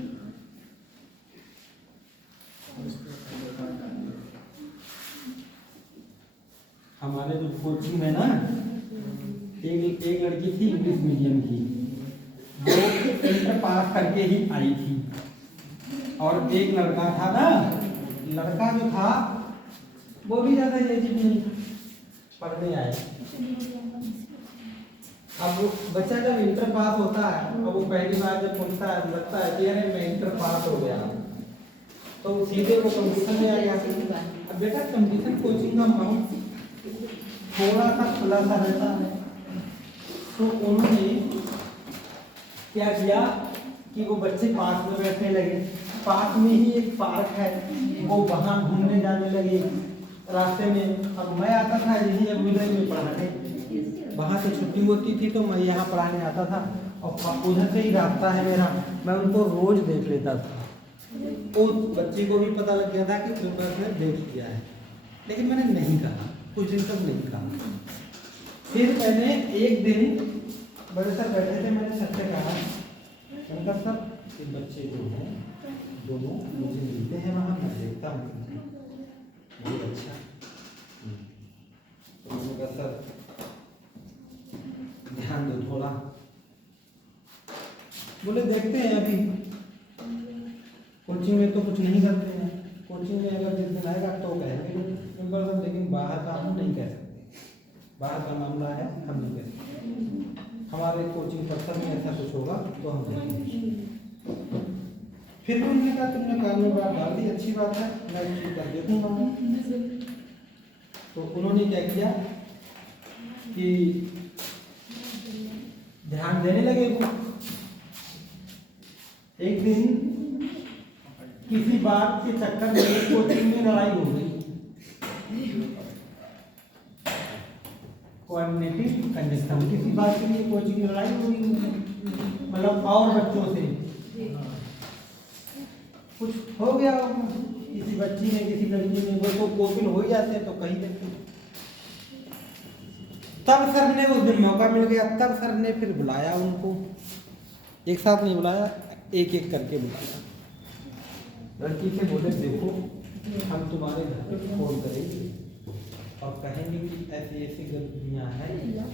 Coaching में ना एक लड़की थी इंग्लिश मीडियम की, वो इंटर पास करके ही आई थी। और एक लड़का था ना, लड़का जो था वो भी ज़्यादा एजिड नहीं था, पढ़ने आए। अब वो बच्चा जब इंटर पास होता है, अब वो पहली बार जब पहुंचता है लगता है कि अरे मैं इंटर पास हो गया, तो सीधे वो कंपटीशन में आ गया। अब बेटा कंपटीशन कोचिंग का माहौल थोड़ा सा खुला सा रहता है, तो उन्होंने क्या किया कि वो बच्चे पास में बैठने लगे। पास में ही एक पार्क है, वो वहाँ घूमने जाने लगे रास्ते में। अब मैं आता था यही अभी में पढ़ाने, वहाँ से छुट्टी होती थी तो मैं यहाँ पढ़ाने आता था, और उधर से ही रास्ता है मेरा, मैं उनको रोज देख लेता था। उस बच्चे को भी पता लग गया था कि प्रिंसिपल ने देख लिया है, लेकिन मैंने नहीं कहा, कुछ दिन तक नहीं कहा। फिर मैंने एक दिन बड़े सर बैठे थे, मैंने सर से कहा, उनका सर ये बच्चे जो हैं दोनों मुझे मिलते हैं वहाँ, मैं देखता हूँ बहुत अच्छा। तो उन्होंने कहा सर ध्यान दो थोड़ा। बोले देखते हैं, अभी कोचिंग में तो कुछ नहीं करते हैं, कोचिंग में अगर जिस दिन आएगा तो कहेंगे, लेकिन बाहर का हम नहीं कह सकते, बाहर का मामला है, हम नहीं कह सकते। हमारे कोचिंग पर्सन में ऐसा कुछ होगा तो हम कहेंगे। फिर भी उन्होंने कहा तुमने कान में बात डाल दी, अच्छी बात है, मैं ठीक कर देखूंगा। तो उन्होंने क्या किया कि ध्यान देने लगे वो। एक दिन किसी बात के चक्कर में कोचिंग में लड़ाई हो गई, कोऑर्डिनेटिव कंजंक्शन, किसी बात के लिए कोचिंग में लड़ाई हो गई, मतलब और बच्चों से कुछ हो गया, किसी बच्ची ने किसी लड़की ने, वो तो कोपिल हो ही जाते हैं तो कहीं देते। तब सर ने उस दिन मौका मिल गया, तब सर ने फिर बुलाया उनको, एक साथ नहीं बुलाया, एक एक करके बुलाया। लड़की से बोले देखो हम तुम्हारे घर पे फोन करेंगे और कहेंगे कि ऐसी ऐसी गलतियाँ हैं,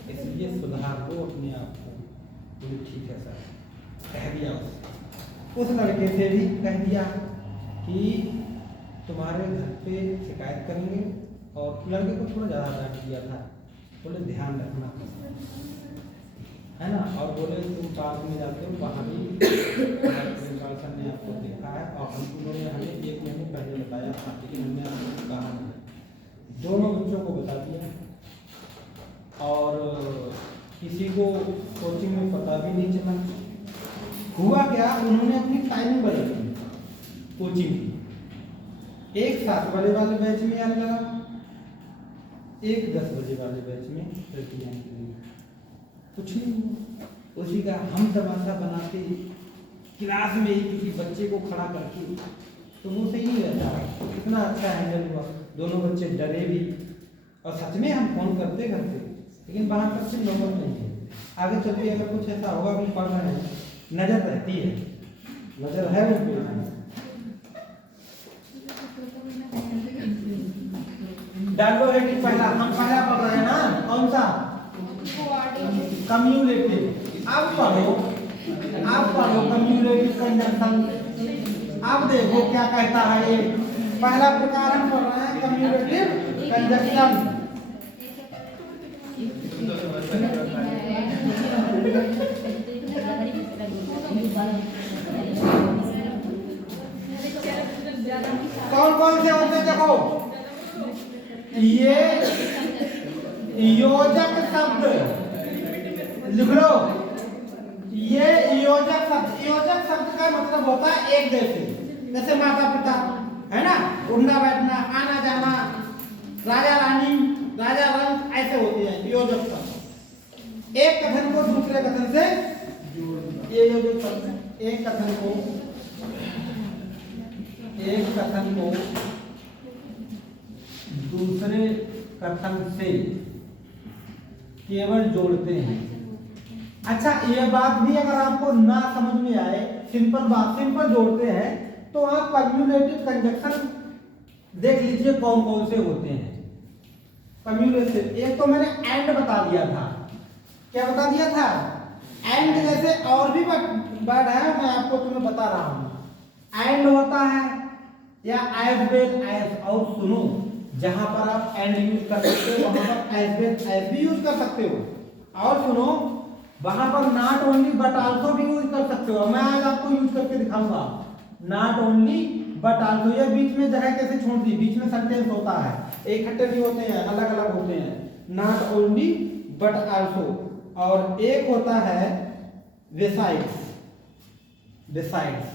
इसलिए सुधार दो अपने आप को। बोले ठीक है सर, कह दिया उस लड़के से भी कह दिया कि तुम्हारे घर पे शिकायत करेंगे, और लड़के को थोड़ा ज़्यादा डांट दिया था, बोले ध्यान रखना है ना। और बोले तुम पार्क में जाते हो, वहाँ भी प्रिंसिपल सर ने आपको देखा है, और उन्होंने हमें 1 महीने पहले बताया था, लेकिन हमने आपको कहा नहीं। दोनों बच्चों को बता दिया, और किसी को कोचिंग में पता भी नहीं चला। हुआ क्या, उन्होंने अपनी टाइमिंग बदल दी कोचिंग की। एक 7 बजे वाले बैच में आने लगा, एक 10 बजे वाले बैच में लड़कियाँ निकली। कुछ नहीं हुआ, उसी का हम तमाशा बनाते ही क्लास में ही किसी बच्चे को खड़ा करके, तो वो सही नहीं रहता। इतना अच्छा हैंडल हुआ, दोनों बच्चे डरे भी, और सच में हम फोन करते करते, लेकिन वहाँ तक से नंबर नहीं है। आगे चल के अगर कुछ ऐसा होगा भी पढ़ रहे हैं, नजर रहती है, नजर है उन पे। डालो हेडिंग पहला, हम पहला पढ़ रहे हैं ना, कौन सा कम्युलेटिव। अब पढ़ो कम्युलेटिव कंजंक्शन। अब देखो क्या कहता है ये, पहला प्रकार हम पढ़ रहे हैं कम्युलेटिव कंजंक्शन। कौन कौन से होते हैं देखो, ये योजक शब्द लिख लो, ये योजक शब्द का मतलब होता है एक जैसे माता पिता है ना, उठना बैठना, आना जाना, राजा रानी, राजा रंग, ऐसे होते हैं योजक शब्द। एक कथन को दूसरे कथन से, ये योजक शब्द एक कथन को दूसरे कथन से केवल जोड़ते हैं। अच्छा, ये बात भी अगर आपको ना समझ में आए, सिंपल जोड़ते हैं, तो आप कम्युलेटिव कंजंक्शन देख लीजिए कौन कौन से होते हैं। कम्युलेसिव। एक तो मैंने एंड बता दिया था, क्या बता दिया था? एंड जैसे और भी वर्ड है, मैं आपको तुम्हें बता रहा हूं। एंड होता है या एज वेल एज, और सुनो, जहां पर आप एंड यूज कर सकते हो वहां पर एज वेल एज भी यूज कर सकते हो। और सुनो, वहां पर नॉट ओनली बट आल्सो भी यूज कर सकते हो। मैं आज आपको यूज करके दिखाऊंगा। नॉट ओनली बट आल्सो, ये बीच में जगह कैसे छोड़ दी, बीच में सेंटेंस होता है, इकट्ठे नहीं होते हैं, अलग अलग होते हैं। नॉट ओनली बट आल्सो, और एक होता है बेसाइड्स। बेसाइड्स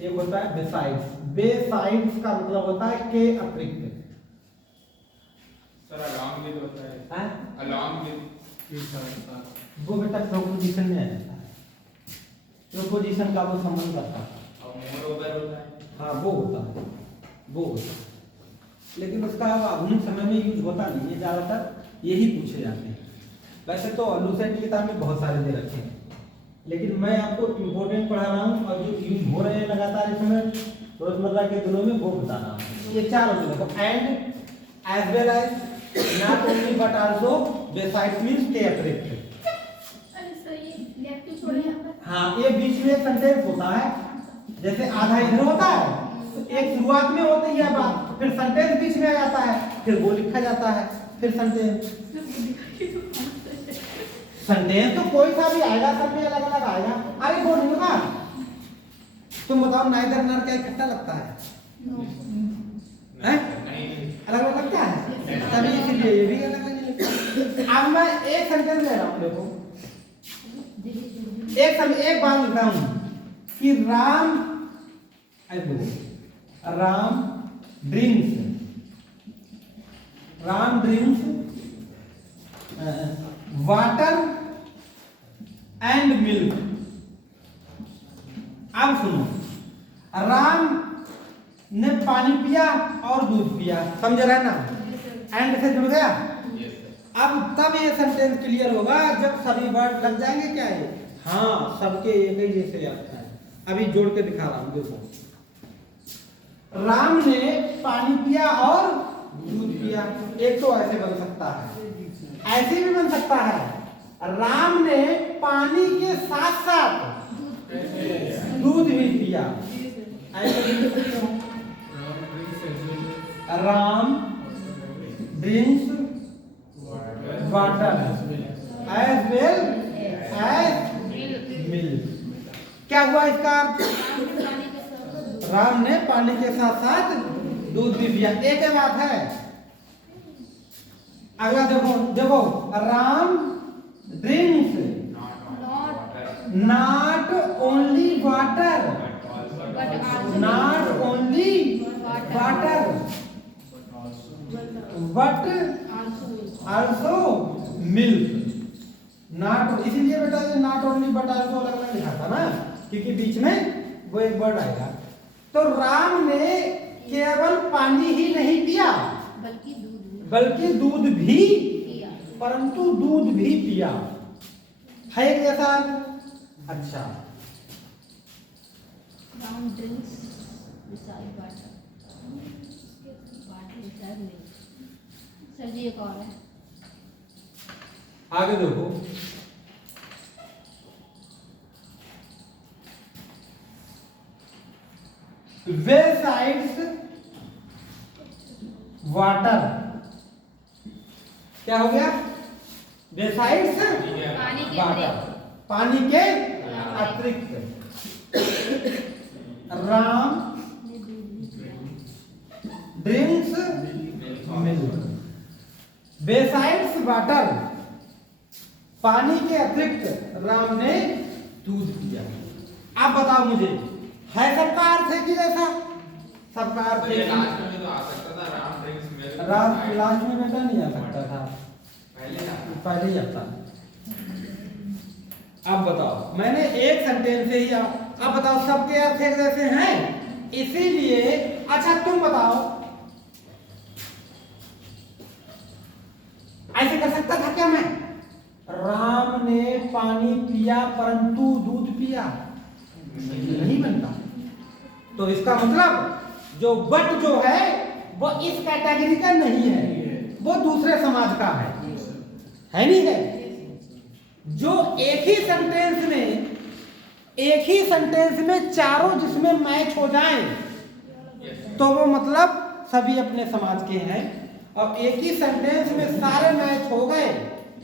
एक होता है बेसाइड्स। बेसाइड्स का मतलब होता है के अतिरिक्त। सर अलॉन्ग विद होता है, हाँ? अलॉन्ग विद वो बेटा प्रोपोजिशन में आ जाता है, प्रोपोजिशन का वो संबंध करता है। और मोर ओवर होता है। हाँ वो होता है, वो होता है, लेकिन उसका आधुनिक समय में यूज होता नहीं है, ज्यादातर यही पूछे जाते हैं। वैसे तो लूसेंट की किताब में बहुत सारे दे रखे हैं, लेकिन मैं आपको इम्पोर्टेंट पढ़ा रहा हूँ और जो यूज हो रहे हैं लगातार इसमें रोजमर्रा के दिनों में वो बता रहा हूँ। ये चार होते हैं, and, as well as, not only but also, besides means के अतिरिक्त। अरे सर ये लेफ्ट क्यों छोड़े यहाँ पर? हाँ, ये बीच में एक सेंटेंस होता है, जैसे आधा इधर होता है, तो एक शुरुआत में होती है बात, फिर सेंटेंस बीच में आ जाता है, फिर वो लिखा जाता है, फिर सेंटेंस। सेंटेंस तो कोई सा भी आएगा, सब में अलग अलग आएगा। अरे वो नहीं होगा, तुम बताओ नाइदर नर क्या इकट्ठा लगता है? हैं? अलग अलग लगता है, तभी इसीलिए ये भी अलग अलग लगता है। अब मैं एक सेंटेंस ले रहा हूँ, देखो एक बात लिख रहा हूँ कि Ram drinks water and milk. अब सुनो, राम ने पानी पिया और दूध पिया, समझ रहे हैं ना? एंड से जुड़ गया। अब तब ये सेंटेंस क्लियर होगा जब सभी वर्ड लग जाएंगे। क्या है? हाँ, सबके एक ही जैसे आता है। अभी जोड़ के दिखा रहा हूं, देखो। राम ने पानी पिया और दूध पिया, एक तो ऐसे बन सकता है, ऐसे भी बन सकता है, राम ने पानी के साथ साथ दूध भी पिया, ऐसे भी लिख सकते हो। Ram drinks water as well as milk. क्या हुआ इसका अर्थ? राम ने पानी के साथ साथ दूध भी पिया, एक ही बात है। अगला देखो, Ram drinks not only water, not only water but also milk. Not, इसीलिए बेटा नॉट ओनली बट आल्सो अलग अलग लिखा था ना, क्योंकि बीच में वो एक वर्ड आएगा। तो राम ने केवल पानी ही नहीं पिया, बल्कि दूध भी, परंतु दूध भी पिया, है एक जैसा। अच्छा, सर जी एक और है, आगे देखो, बेसाइड्स वाटर। क्या हो गया? बेसाइड्स पानी के वाटर, पानी के अतिरिक्त। राम ड्रिंक्स मिल्क, बेसाइड्स वाटर, पानी के अतिरिक्त राम ने दूध पिया। आप बताओ मुझे, है सबका अर्थ है कि जैसा? सबका अर्थ है। लास्ट में तो आ सकता था Ram drinks milk, Ram last में बेटा नहीं आ सकता था, पहले ही आता। अब बताओ, मैंने एक सेंटेंस से ही अब बताओ सबके अर्थ एक जैसे हैं, इसीलिए। अच्छा तुम बताओ, ऐसे कर सकता था क्या मैं? राम ने पानी पिया परंतु दूध पिया, नहीं बनता। तो इसका मतलब जो बट जो है वो इस कैटेगरी का नहीं है, वो दूसरे समाज का है नहीं है? जो एक ही सेंटेंस में चारों जिसमें मैच हो जाएं तो वो मतलब सभी अपने समाज के हैं। अब एक ही सेंटेंस में सारे मैच हो गए,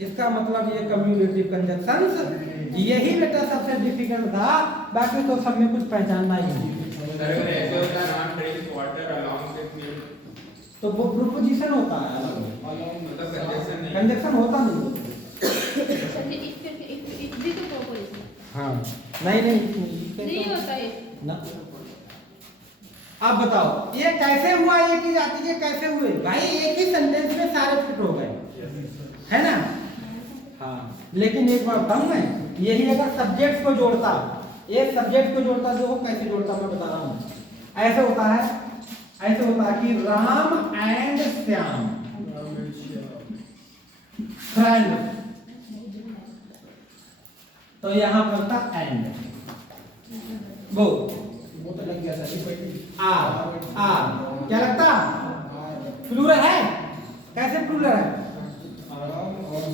इसका मतलब ये कम्युलेटिव कंजक्शन। यही बेटा सबसे डिफिकल्ट था, बाकी तो सब में कुछ पहचानना ही नहीं। सर अगर ऐसे होता है not drink water along with milk, तो वो प्रोपोजिशन होता है, मतलब कंजक्शन नहीं, कंजक्शन होता नहीं। सर ये एक भी तो प्रोपोजिशन हाँ नहीं होता है ना। अब बताओ ये कैसे हुआ, ये की जाती है कैसे हुए भाई? एक ही सेंटेंस में सारे फिट हो गए, है ना? हाँ, लेकिन एक बार बताऊं मैं, यही अगर सब्जेक्ट को जोड़ता, एक सब्जेक्ट को जोड़ता, जो वो कैसे जोड़ता मैं बता रहा हूँ। ऐसे होता है कि राम एंड श्याम फ्रेंड, तो यहां पर था एंड, वो तो लग गया सर। आर क्या लगता? प्लूरल है? कैसे प्लूरल है?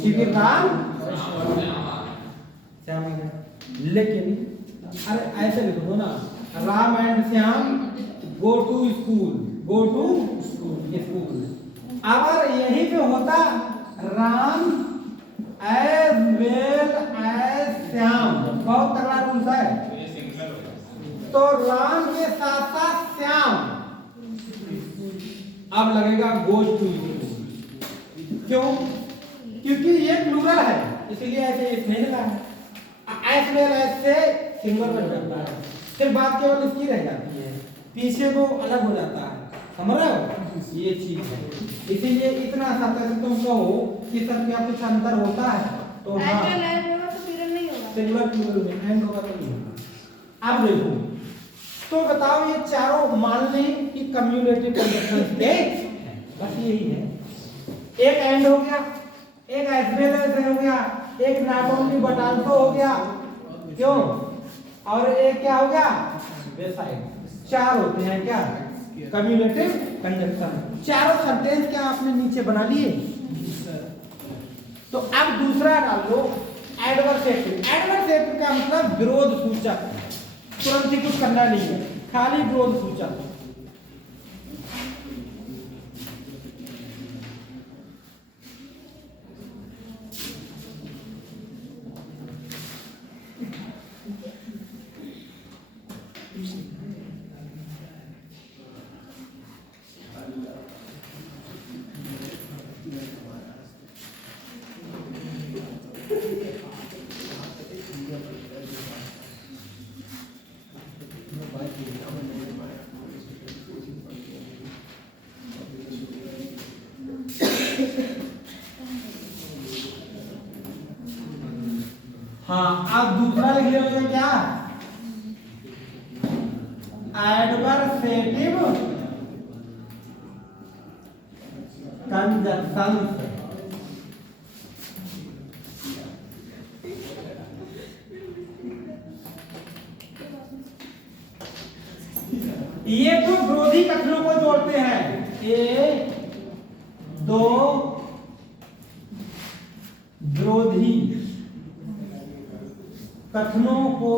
सीधे राम श्याम है। लेकिन अरे ऐसे लिखो ना, Ram and Shyam go to school. अगर यहीं पे होता Ram as well as Shyam, बहुत तगड़ा रूल है, ये सिंगल होगा। तो राम के साथ साथ श्याम अब लगेगा गोज टू स्कूल। क्यों? क्योंकि ये प्लूरल है, इसलिए ऐसे नहीं लगा है। एज वेल एज से सिंगल बन जाता है, फिर बात केवल इसकी रह जाती है, पीछे वो अलग हो जाता है। समझ रहे हो? ये चीज है, इसीलिए इतना सा तुम कहो कि सर क्या कुछ अंतर होता है तो हाँ, होगा तो प्लूरल नहीं होगा। सिंगुलर प्लूरल में एंड होगा तो नहीं होगा। अब देखो तो बताओ, ये चारों मान लें कि कम्युलेटिव कंजक्शन के, बस यही है। एक एंड हो गया, एक एज वेल एज हो गया, एक नॉट ओनली बट आल्सो हो गया, क्यों? और एक क्या हो गया? बेसाइड। चार होते हैं क्या? Cumulative conjunction. चारों सेंटेंस क्या आपने नीचे बना लिए? तो अब दूसरा डाल लो, एडवर्सेटिव। एडवर्सेटिव का मतलब विरोध सूचक, तुरंत ही कुछ करना नहीं है, खाली विरोध सूचक। हाँ, अब दूसरा लिख लेंगे क्या? Adversative conjunctions. ये तो विरोधी कथनों को जोड़ते हैं, एक दो विरोधी कथनों को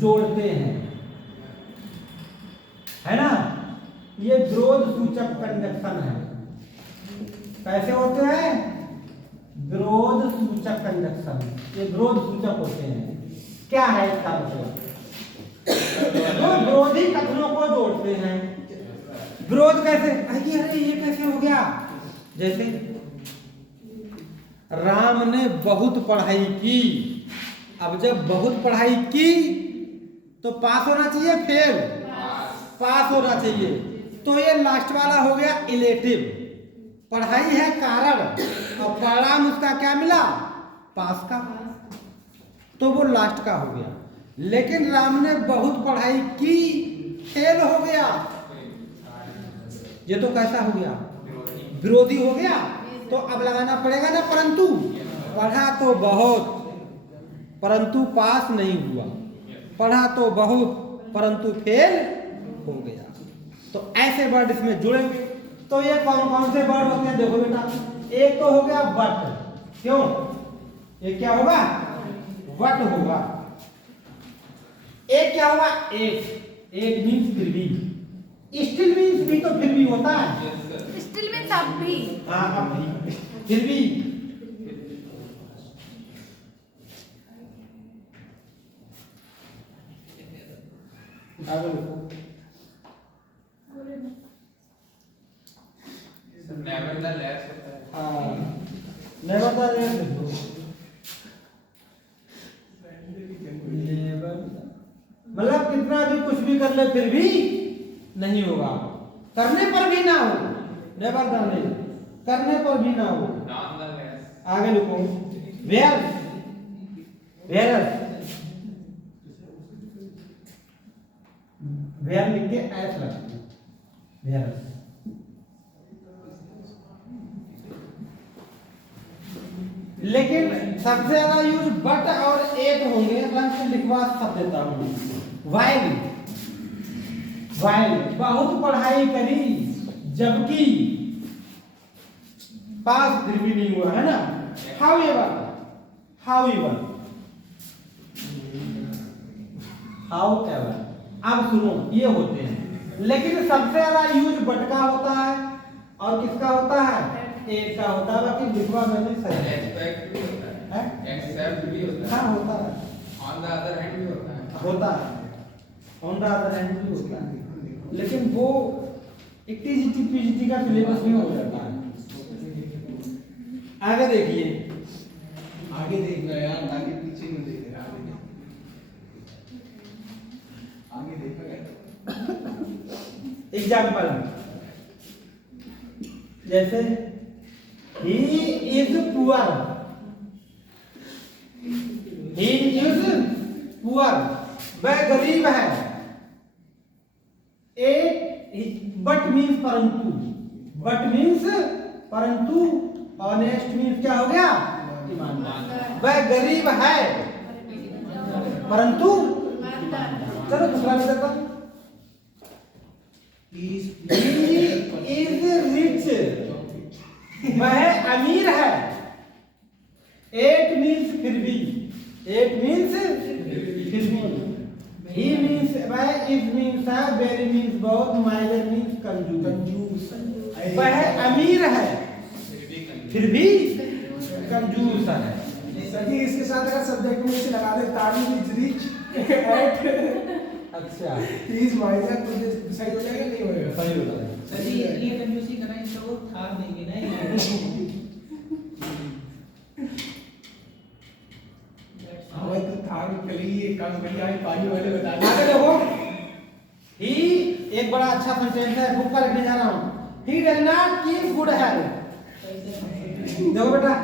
जोड़ते हैं, है ना? ये विरोध सूचक कंजक्शन है। कैसे होते हैं? विरोध सूचक कंजक्शन, ये विरोध सूचक होते हैं। क्या है इसका मतलब? तो विरोधी कथनों को जोड़ते हैं। विरोध कैसे? अरे ये कैसे हो गया? जैसे राम ने बहुत पढ़ाई की, अब जब बहुत पढ़ाई की तो पास होना चाहिए, फेल? पास होना चाहिए। तो ये लास्ट वाला हो गया इलेटिव। पढ़ाई है कारण और परिणाम उसका क्या मिला? पास का, तो वो लास्ट का हो गया। लेकिन राम ने बहुत पढ़ाई की, फेल हो गया, ये तो कैसा हो गया? विरोधी हो गया। तो अब लगाना पड़ेगा ना परंतु। पढ़ा तो बहुत परंतु पास नहीं हुआ, पढ़ा तो बहुत परंतु फेल हो गया। तो ऐसे वर्ड इसमें जुड़ेंगे। तो ये कौन कौन से वर्ड होते हैं देखो बेटा, एक तो हो गया बट, क्यों, एक क्या होगा, वट होगा, एक क्या होगा, एक मीन्स फिर भी, स्टिल मीन्स भी तो फिर भी होता है, स्टिल मीन्स अब भी। हाँ अब भी, फिर भी। आगे देखो, नेवरदलेस होता है। हाँ नेवरदलेस देखो, मतलब कितना भी कुछ भी कर ले फिर भी नहीं होगा, करने पर भी ना हो, नेवरदलेस, करने पर भी ना हो। नॉनदलेस। आगे लिखो, वेयर, वेयर, वेयर लिख के एस लगा, वेयर। लेकिन सबसे ज्यादा यूज बट और एट होंगे, रंग से लिखवा सब देता हूं। वाइल, वाइल बहुत पढ़ाई करी जबकि पास फिर भी नहीं हुआ, है ना। हाउएवर, हाउएवर, हाउएवर, अब सुनो ये होते हैं, लेकिन सबसे ज्यादा यूज बट का होता है और किसका होता है, एक का होता है। बाकी लिखवा मैंने सही एक्सपेक्ट भी होता है, एक्सेप्ट भी होता है, हाँ होता है, ऑन द अदर हैंड भी होता है, होता है, ऑन द अदर हैंड भी होता है, लेकिन वो टीजीटी पीजीटी का सिलेबस में हो जाता है। आगे देखिए, आगे देखना यार, आगे पीछे नहीं देख रहा, आगे देखा। एग्जाम्पल जैसे he is poor, he is poor, वह गरीब है। बट मीन्स परंतु, बट मीन्स परंतु, ऑनेस्ट मीन्स क्या हो गया, ईमानदार। वह गरीब है परंतु, चलो दूसरा भी देखो, he is rich, वह अमीर है। एट मीन्स फिर भी, एट मीन्स फिर भी, ही मीन्स, वह इज मीन्स है, वेरी मीन्स बहुत, माइलर मीन्स कंजूस, कंजूस। वह अमीर है फिर भी कंजूस है। सही, इसके साथ अगर सब्जेक्ट में से लगा दे, तारीफ इज रिच एट, अच्छा प्लीज माइलर, तो सही हो जाएगा, नहीं होएगा, सही होता है। सर ये कंजूसी कराएं तो थार देंगे ना ये। भाई तू थार के लिए काम करिए, आगे पानी वाले बता दे। आगे देखो, ही एक बड़ा अच्छा सेंटेंस है, बुक पर लिखने जा रहा हूँ। He does not keep good health, देखो बेटा,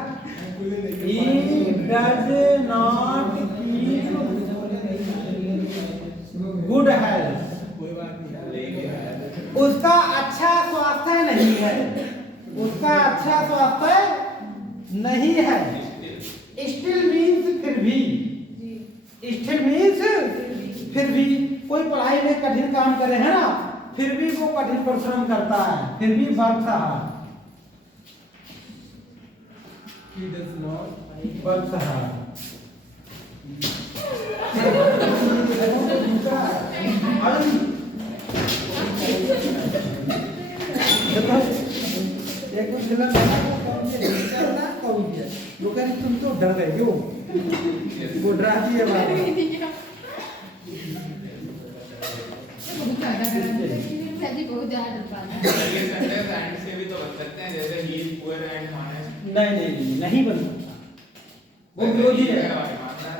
he does not keep good health, कोई बात नहीं, उसका अच्छा स्वास्थ्य नहीं है, उसका अच्छा स्वास्थ्य नहीं है। स्टिल मीन्स फिर भी, स्टिल मीन्स फिर भी, कोई पढ़ाई में कठिन काम करे है ना, फिर भी वो कठिन परिश्रम करता है, फिर भी work hard, he does not work hard. एक कुछ गलत है ना, कौन से करना कौन किया, वो कह रही तुम तो डर गए क्यों, वो डराती है बात। सर जी बहुत ज्यादा डर पाता है। ये सेंटेंस एंड से भी तो बन सकते हैं, जैसे he is poor and honest. नहीं बन सकता, वो विरोधी है,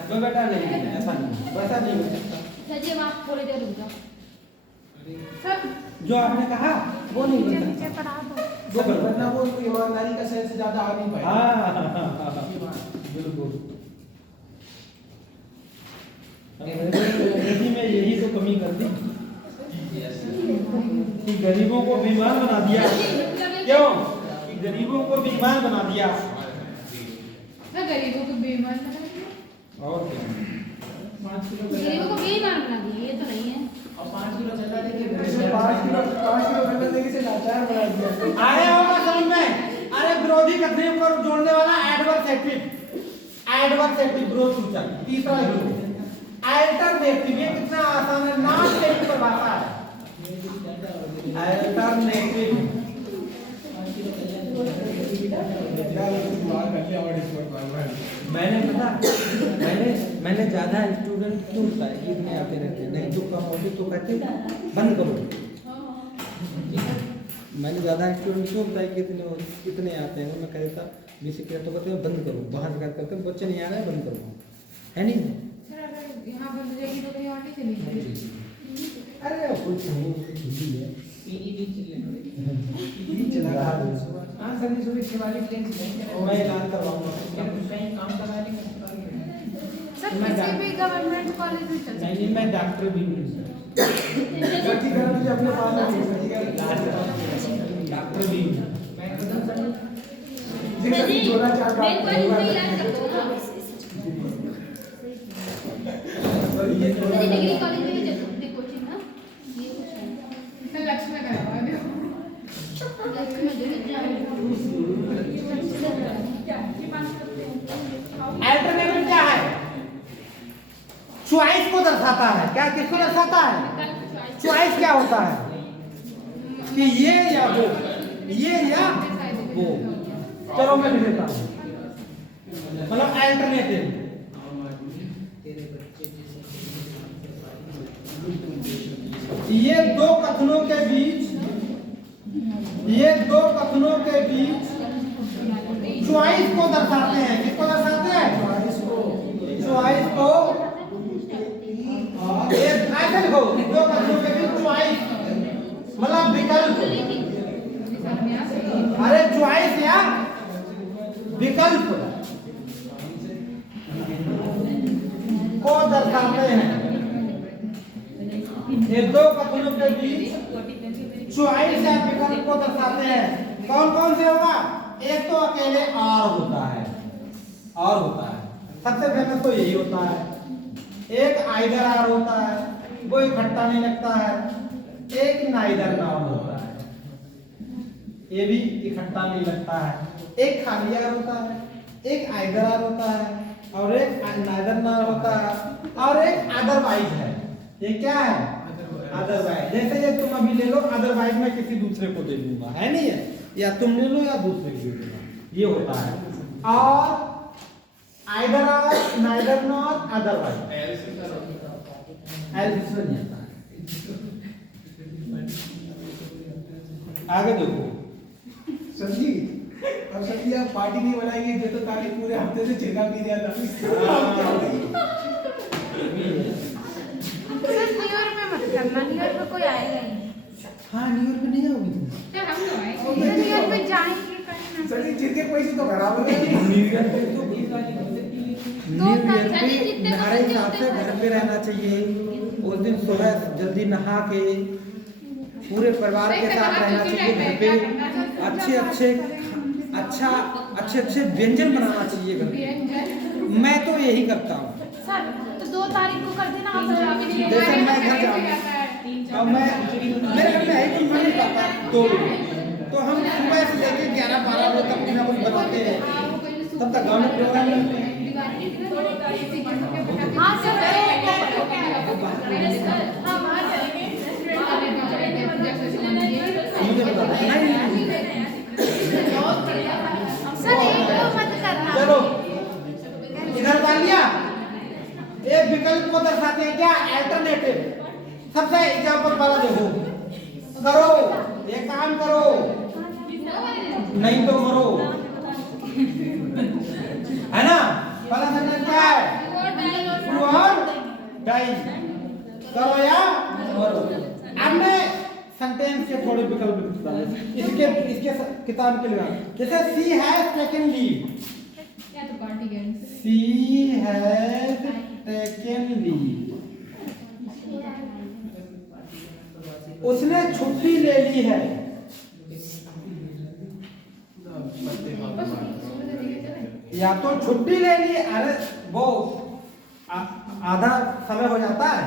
वो बेटा नहीं, ऐसा नहीं, वैसा नहीं हो सकता। सर जी अब आप थोड़ी देर रुक जाओ। सब जो आपने कहा वो नहीं नीचे बन नीचे सकता। पढ़ा दो। वो वरना वो उसको ईमानदारी का सेंस ज्यादा आ नहीं पाएगा। हाँ बिल्कुल, अंग्रेजी में यही तो कमी कर दी कि गरीबों को बेईमान बना दिया, क्यों, कि गरीबों को बेईमान बना दिया, मैं गरीबों को बेईमान बना दिया, और क्या। 5 किलो गरीबों को बेईमान बना दिया, ये तो नहीं है। और 5 किलो चला देंगे, 5 किलो गन्ना देके से लाता मजाक बना दिया। आया होगा समझ में। अरे विरोधी कथनों को जोड़ने वाला एडवर्सेटिव विरोध सूचक। तीसरा विरोध अल्टरनेटिव। ये कितना आसान है, नॉट टेक पर भाषा है। अल्टरनेटिव मैंने ज्यादा स्टूडेंट क्यों बताया कि इतने आते रहते हैं, नहीं तो कम होते तो कहते बंद करो। मैंने ज्यादा स्टूडेंट क्यों बताया कि इतने आते हैं, मैं कहता बेसिक तो कहते हैं बंद करो, बाहर करके बच्चे नहीं आ रहे हैं बंद करो, है नहीं। सर अगर यहाँ बंद हो जाएगी तो कहीं और नहीं चली जाएगी। अरे कुछ नहीं हिंदी है, हिंदी चला रहा है। हाँ सर सुबह शिवाली प्लेन से मैं ऐलान करवाऊंगा। कहीं काम करवाने का सर किसी भी गवर्नमेंट कॉलेज में चल सकते नहीं मैं डॉक्टर भी हूँ, वर्गीकरण भी अपने पास है, डॉक्टर भी हूँ। मैं खत्म सर जैसे जोड़ा चार मैं कोई नहीं याद रखूंगा। मेरी डिग्री कॉलेज में जब कोचिंग ना ये कुछ है। सर लक्ष्य में करवा दो। अल्टरनेटिव क्या है? चॉइस को दर्शाता है। क्या किसको दर्शाता है? चॉइस क्या होता है कि ये या वो, ये या वो। चलो मैं लिख देता हूँ, मतलब अल्टरनेटिव ये दो कथनों के बीच चॉइस को दर्शाते हैं। किसको दर्शाते हैं? चॉइस को। ऐसे लिखो, दो कथनों के बीच चॉइस मतलब विकल्प। अरे चॉइस या विकल्प को दर्शाते हैं। ये दो कथनों के बीच चॉइस या विकल्प को दर्शाते हैं। कौन कौन से होगा? एक तो अकेले और होता है, सबसे फेमस तो यही होता है। एक आइदर आर होता है, वो इकट्ठा नहीं लगता है। एक नाइदर नाउन होता है, ये भी इकट्ठा नहीं लगता है। एक खाली आर होता है, एक आइदर आर होता है, और एक नाइदर नाउन होता है, और एक अदरवाइज है। ये क्या है? अदरवाइज। जैसे ये तुम अभी ले लो, अदरवाइज मैं किसी दूसरे को दे दूंगा, है नहीं है? या तुम ले लो या दूसरे को दे दूंगा, ये होता है। और either or, neither nor, otherwise. Else से नहीं आता है। आगे देखो सर जी, अब सर जी आप पार्टी नहीं बनाएंगे, जो तो ताली पूरे हफ्ते से चिल्ला पी रहा था। सर न्यू ईयर में मत करना, न्यू ईयर में कोई आएगा ही नहीं। हाँ न्यू ईयर में नहीं आओगी तुम। सर हम तो आएंगे। न्यू ईयर में जाएंगे कहीं ना। सर जी जितने पैसे तो खराब हो गए। न्यू ईयर पे तो हमारे हिसाब से घर पे रहना चाहिए। उस दिन सुबह जल्दी नहा के पूरे परिवार के साथ रहना चाहिए। घर पे अच्छे व्यंजन बनाना चाहिए घर पे। मैं तो यही करता हूँ। सर तो 2 तारीख को कर देना आप। जैसे मैं घर जाऊँ, अब मैं मेरे घर में है कोई मम्मी पापा तो हम सुबह से लेके 11-12 बजे तक कुछ ना कुछ बनाते हैं। तब तक गाँव में प्रोग्राम करते हैं। हाँ सर मुझे बता दो। नहीं सर एक तो मत करना। चलो इधर डाल दिया। एक विकल्प को दर्शाते हैं क्या? अल्टरनेटिव। सबसे एग्जांपल वाला देखो, करो ये काम करो, नहीं तो मरो, है ना? पहला सेंटेंस क्या है? डू और डाई, करो या मरो। अब मैं सेंटेंस के थोड़े विकल्प लिखता हूं इसके किताब के लिए। जैसे सी हैज टेकन लीव, या तो party games. She has taken leave, उसने छुट्टी ले ली है। या तो छुट्टी ले ली, अरे वो आधा समय हो जाता है,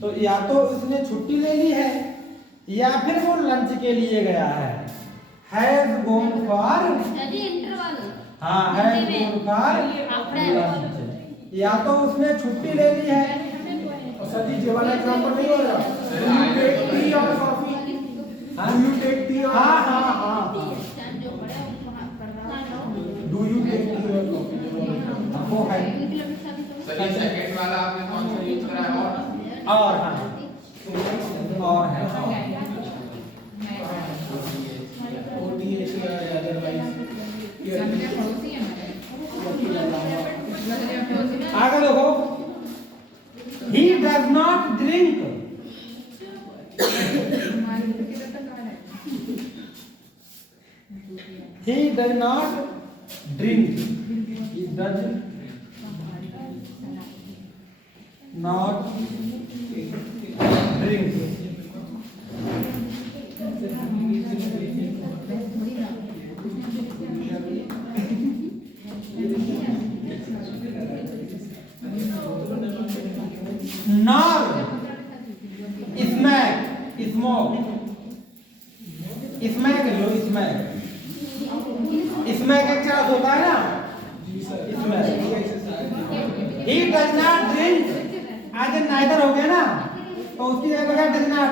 तो या तो उसने छुट्टी ले ली है या फिर वो लंच के लिए गया हैज गॉन फॉर यदि इंटरवल हाँ हैज गॉन फॉर लंच, या तो उसने छुट्टी ले ली है। और सर जी ये वाला एग्जांपल नहीं हो रहा, डू यू टेक टी और coffee, do you take tea और हाँ हाँ हाँ जो पढ़ा है वहाँ कर रहा हूँ। डू यू टेक टी और कॉफी, वो है सही सेकंड वाला आपने कौन सा यूज करा है? और हाँ और है OTS या अदरवाइज समझे पड़ोसी है हमारे। आगे देखो, he does not drink, हमारी तो किधर तक आ रहा है? he does not drink, he does not drink, nor smoke, smack low smack, smack एक चरस होता है ना, smack, he does not drink, आज neither हो गया ना, तो उसकी जगह बचा does not,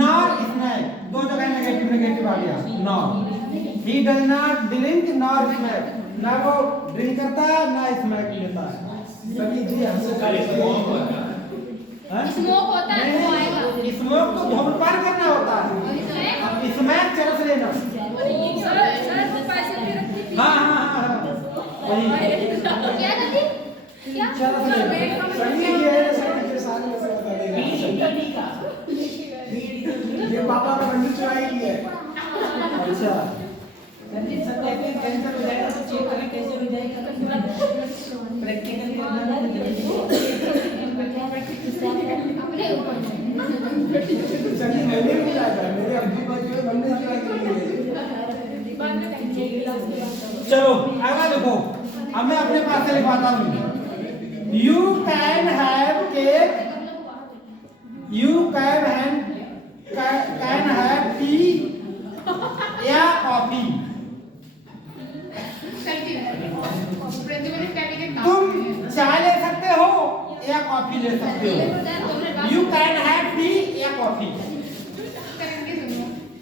nor smack, दो जगह नेगेटिव आ गया, nor, he does not drink nor smack, ना वो ड्रिंक करता है ना स्मैक लेता है। सभी जी हमसे काले स्मोक होता है वो आएगा। स्मोक तो धूम्रपान करना होता है, अब स्मैक चरस लेना। हाँ हाँ हाँ हाँ वही क्या करती? क्या? चरस लेना। सभी ये सारे में से बता देगा। ये पापा का मंदिर चुराई की है। अच्छा सत्यापन कैंसर हो जाएगा तो चेक करें कैसे हो जाएगा, प्रैक्टिकल करना है। अपने ऊपर सभी मैंने भी लाया, मेरे अब्बू का जो है मंदिर चुराई की है। चलो आगे देखो, अब मैं अपने पास से लिखवाता हूँ। You can have cake, you can have tea या कॉफी। तुम चाय ले सकते हो या कॉफी ले सकते हो। यू कैन हैव टी या कॉफी।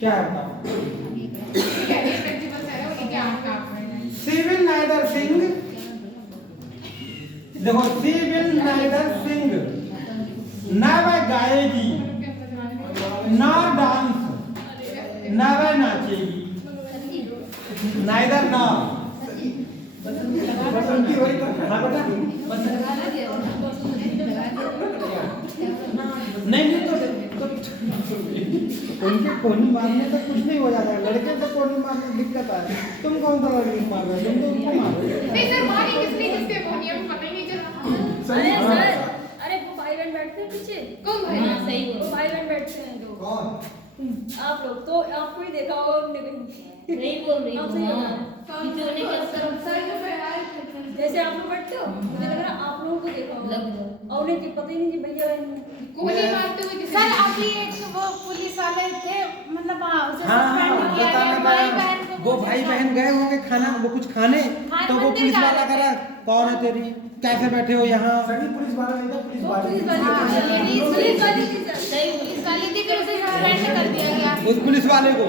क्या है बताओ? सी विल नाइदर सिंग, देखो सी विल नाइदर सिंग, ना वह गाएगी ना डांस, ना वह नाचेगी, नाइदर ना। बसंती वही करना है बेटा। नहीं तो उनके कोनी मारने से कुछ नहीं हो जाता है, लड़के से कोनी मारने में दिक्कत है। तुम कौन सा लड़की मार रहे हो? तुम तो उनको मार रहे हो। सही अरे वो भाई बहन बैठते हैं पीछे। कौन भाई? सही वो भाई बहन बैठते हैं जो कौन? आप लोग तो आपको ही देखा होगा हमने कहीं। नहीं बोल रही आप सही हो ना? जैसे आप लोग बैठते हो मुझे लग रहा आप लोगों को देखा होगा और उन्हें पता ही नहीं कि भैया सर अभी एक वो पुलिस वाले थे, मतलब हाँ उसे हाँ सस्पेंड किया गया, भाई बहन को वो भाई बहन गए होंगे खाना, वो कुछ खाने, तो वो पुलिस वाला कह रहा कौन है तेरी, कैसे बैठे हो यहाँ? सभी पुलिस वाला नहीं था, पुलिस वाले पुलिस वाली थी, फिर उसे सस्पेंड कर दिया गया। उस पुलिस वाले को।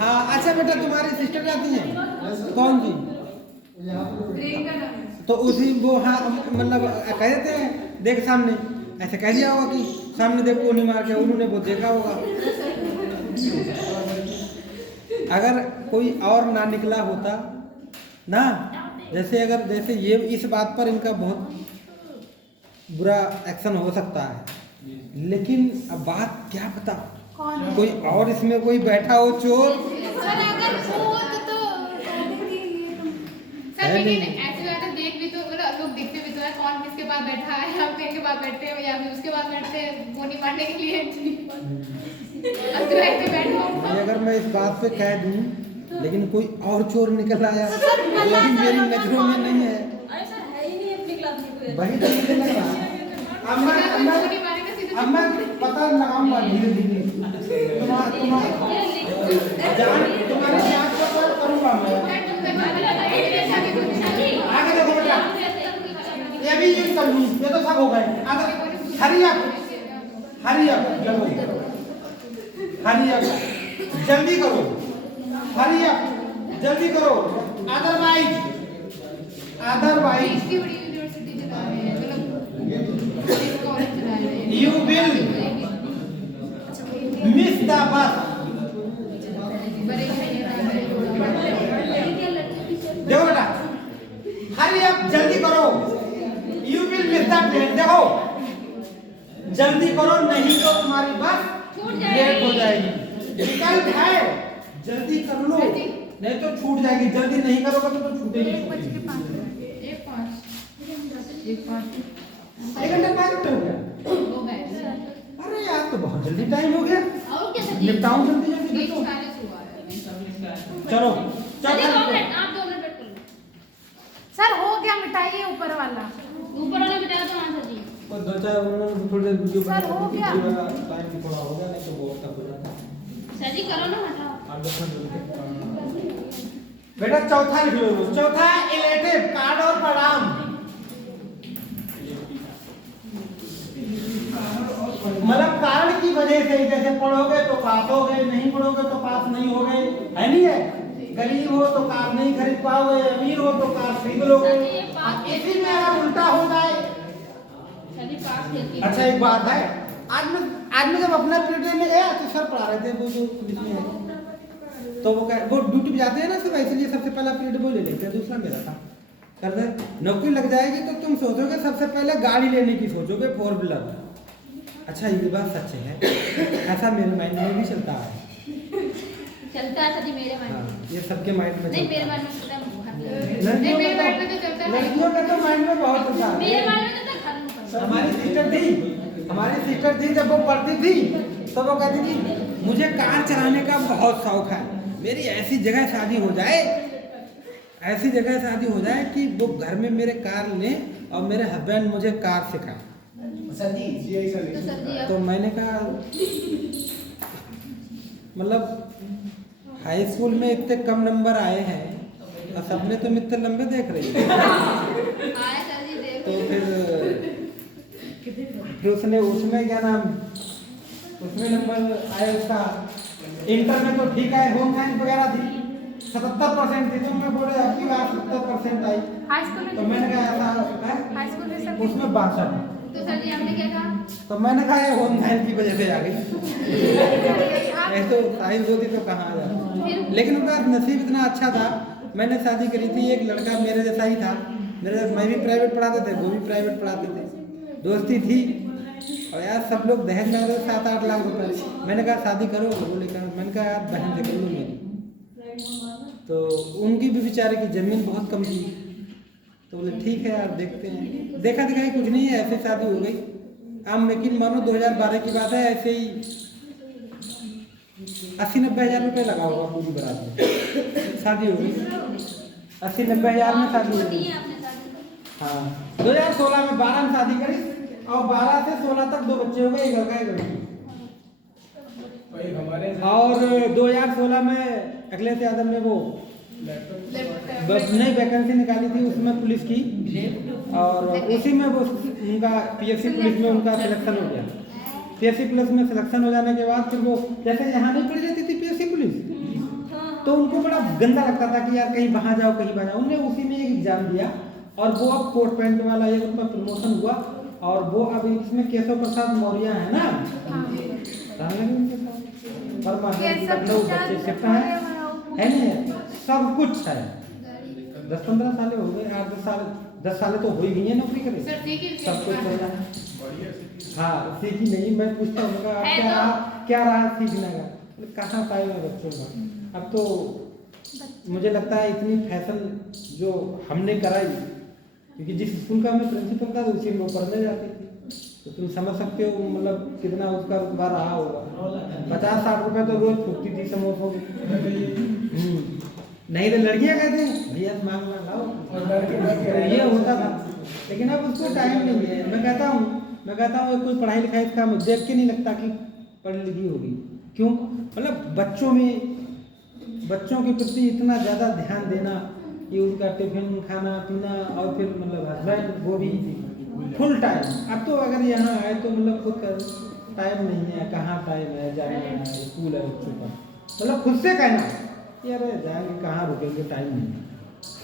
हाँ अच्छा बेटा तुम्हारी सिस्टर जाती हैं कौन जी? तो उसी वो हाँ मतलब कह देते हैं देख सामने, ऐसे कह दिया होगा कि सामने देख को नहीं मार के, उन्होंने वो देखा होगा। अगर कोई और ना निकला होता ना, जैसे ये इस बात पर इनका बहुत बुरा एक्शन हो सकता है, लेकिन अब बात क्या पता कोई और इसमें कोई बैठा हो चोर। सर अगर खुद तो सर लेकिन ऐसे अगर देख भी तो मतलब लोग देखते भी तो है कौन किसके पास बैठा है, हम किसके पास बैठे हो या फिर उसके पास बैठते हैं गोली मारने के लिए। अब तो ऐसे बैठो ये अगर मैं इस बात पे कह दूं लेकिन कोई और चोर निकल आया वो भी मेरी नजरों में नहीं है, अरे सर है ही नहीं अपनी क्लास में कोई। वही तो मुझे लग रहा है। अब मैं पता लगाऊंगा धीरे धीरे तुम्हारा तुम्हारी जांच पड़ताल करूंगा मैं। आगे देखो बेटा, ये भी यूज कर लूं, ये तो सब हो गए। आगे हरी अप जल्दी करो, हरी अप जल्दी करो, अदरवाइज इतनी बड़ी यूनिवर्सिटी चला रहे हैं, मतलब कॉलेज चला रहे हैं। you will miss the bus। बड़े देखो बेटा, हरी अप जल्दी करो, you will miss the train। देखो जल्दी करो, नहीं तो तुम्हारी बस लेट हो जाएगी। विकल्प है, जल्दी कर लो नहीं तो छूट जाएगी, जल्दी नहीं करोगे तो छूटेगी। 1 घंटा 5 मिनट हो गया। हो गए। अरे यार तो बहुत जल्दी टाइम हो गया, और क्या सर जी? निपटाऊं जल्दी जल्दी। 1:40 हुआ है। चलो सर जी 2 मिनट, आप 2 मिनट वेट कर लो। सर हो गया, मिटाइए ऊपर वाला। ऊपर वाला बिठा दो। हाँ सर जी। और 2-4 मिनट थोड़ी देर वीडियो सर, हो गया। टाइम भी थोड़ा हो गया, नहीं तो बहुत तक हो जाता। सर जी करो ना, हटाओ। बेटा चौथा लिख लो, चौथा इलेटिव कार्ड और प्रणाम। मतलब कारण की वजह से, जैसे पढ़ोगे तो पास हो गए, नहीं पढ़ोगे तो पास नहीं हो गए, है नहीं है? गरीब हो तो कार नहीं खरीद पाओगे, अमीर हो तो कार खरीद लोगे। इसी में अगर उल्टा हो जाए। सर जी पास करके। अच्छा एक बात है, आज मैं जब अपना पीरियड में गया तो सर पढ़ा रहे थे, वो जो पुलिस में है, तो वो ड्यूटी पे जाते हैं ना सब, इसलिए सबसे पहला पीरियड वो ले लेते हैं, दूसरा मेरा था। कर दे, नौकरी लग जाएगी तो तुम सोचोगे सबसे पहले गाड़ी लेने की सोचोगे, 4 व्हीलर। अच्छा ये बात सच है, ऐसा मेरे माइंड में भी चलता है। चलता है सर जी मेरे माइंड में। हाँ, ये सबके माइंड में नहीं चलता मेरे है। माइंड में चलता है। लड़कियों मेरे का माइंड में तो चलता है। लड़कियों का तो माइंड में बहुत चलता मेरे है। माइंड में चलता है। हमारी सिस्टर थी जब वो पढ़ती थी तो वो कहती थी मुझे कार चलाने का बहुत शौक है, मेरी ऐसी जगह शादी हो जाए कि वो घर में मेरे कार लें और मेरे हस्बैंड मुझे कार सिखाएं। सर जी यही सर तो सर जी तो मैंने कहा मतलब हाई स्कूल में इतने कम नंबर आए हैं और सबने तो इतने लंबे देख रही है। आया सर जी देख। तो फिर उसमें क्या नाम, उसमें नंबर आया उसका, इंटर में तो ठीक है, होम साइंस वगैरह थी 77% थी, तो मैं बोले आपकी बात 70% आई। हाई स्कूल तो में मैंने कहा ऐसा है, हाई स्कूल में सब उसमें 62। तो सर जी आपने क्या कहा? तो मैंने कहा ये होम साइंस की वजह से आ गई, ऐसे साइंस होती तो कहाँ आ जाती। लेकिन उसका नसीब इतना अच्छा था, मैंने शादी करी थी, एक लड़का मेरे जैसा ही था, मैं भी प्राइवेट पढ़ाते थे, वो भी प्राइवेट पढ़ाते थे, दोस्ती थी। और यार सब लोग दहेज मांग रहे 7-8 लाख रुपए। मैंने कहा शादी करो, बोले कहा, मैंने कहा यार बहन से कर लो मेरी। तो उनकी भी बेचारे की जमीन बहुत कम थी, तो बोले ठीक है यार देखते हैं। देखा दिखाई कुछ नहीं है, ऐसे शादी हो गई। आप यकीन मानो 2012 की बात है, ऐसे ही 80-90 हज़ार रुपये लगा होगा पूरी बारात में, शादी हो गई। 80-90 हज़ार में शादी हो गई। हाँ 2016 में 12 में शादी करी और 12 से 16 तक 2 बच्चे हो गए, एक लड़का एक लड़की। और 2016 में अखिलेश यादव ने वो नई वैकेंसी निकाली थी, उसमें पुलिस की, और उसी में वो उनका पीएससी पुलिस में उनका सिलेक्शन हो गया। पीएससी पुलिस में सिलेक्शन हो जाने के बाद फिर वो जैसे यहाँ नहीं पड़ी रहती थी पीएससी पुलिस, तो उनको बड़ा गंदा लगता था कि यार कहीं वहाँ जाओ कहीं वहाँ जाओ। उन्होंने उसी में एक एग्जाम दिया और वो अब कोट पैंट वाला एक उनका प्रमोशन हुआ, और वो अब इसमें केशव प्रसाद मौर्य है ना, है नहीं, सब कुछ है। 10-15 साल हो गए, 8-10 साल तो हो ही गई है नौकरी करे, सब कुछ चल रहा है। हाँ सीखी नहीं, मैं पूछता हूँ क्या रहा सीखने का, कहाँ पाएगा बच्चों का। अब तो मुझे लगता है इतनी फैशन जो हमने कराई, क्योंकि जिस स्कूल का मैं प्रिंसिपल था उसी में वो पढ़ने जाती थी, तो तुम समझ सकते हो मतलब कितना उसका रुतबा रहा होगा। 50-60 रुपए तो रोज फूकती थी समोसों की। नहीं तो लड़कियां कहते हैं भैया मांग लाओ, ये होता था। लेकिन अब उसको टाइम नहीं है। मैं कहता हूँ कोई पढ़ाई लिखाई का देख के नहीं लगता कि पढ़ी लिखी होगी, क्यों? मतलब बच्चों के प्रति इतना ज़्यादा ध्यान देना कि उनका टिफिन खाना पीना और फिर मतलब हस्बैंड वो भी फुल टाइम। अब तो अगर यहाँ आए तो मतलब खुद का टाइम नहीं है, कहाँ टाइम है, जाना है स्कूल है बच्चों का, मतलब खुद से कहना कि अरे जाएंगे कहाँ रुकेंगे, टाइम नहीं है।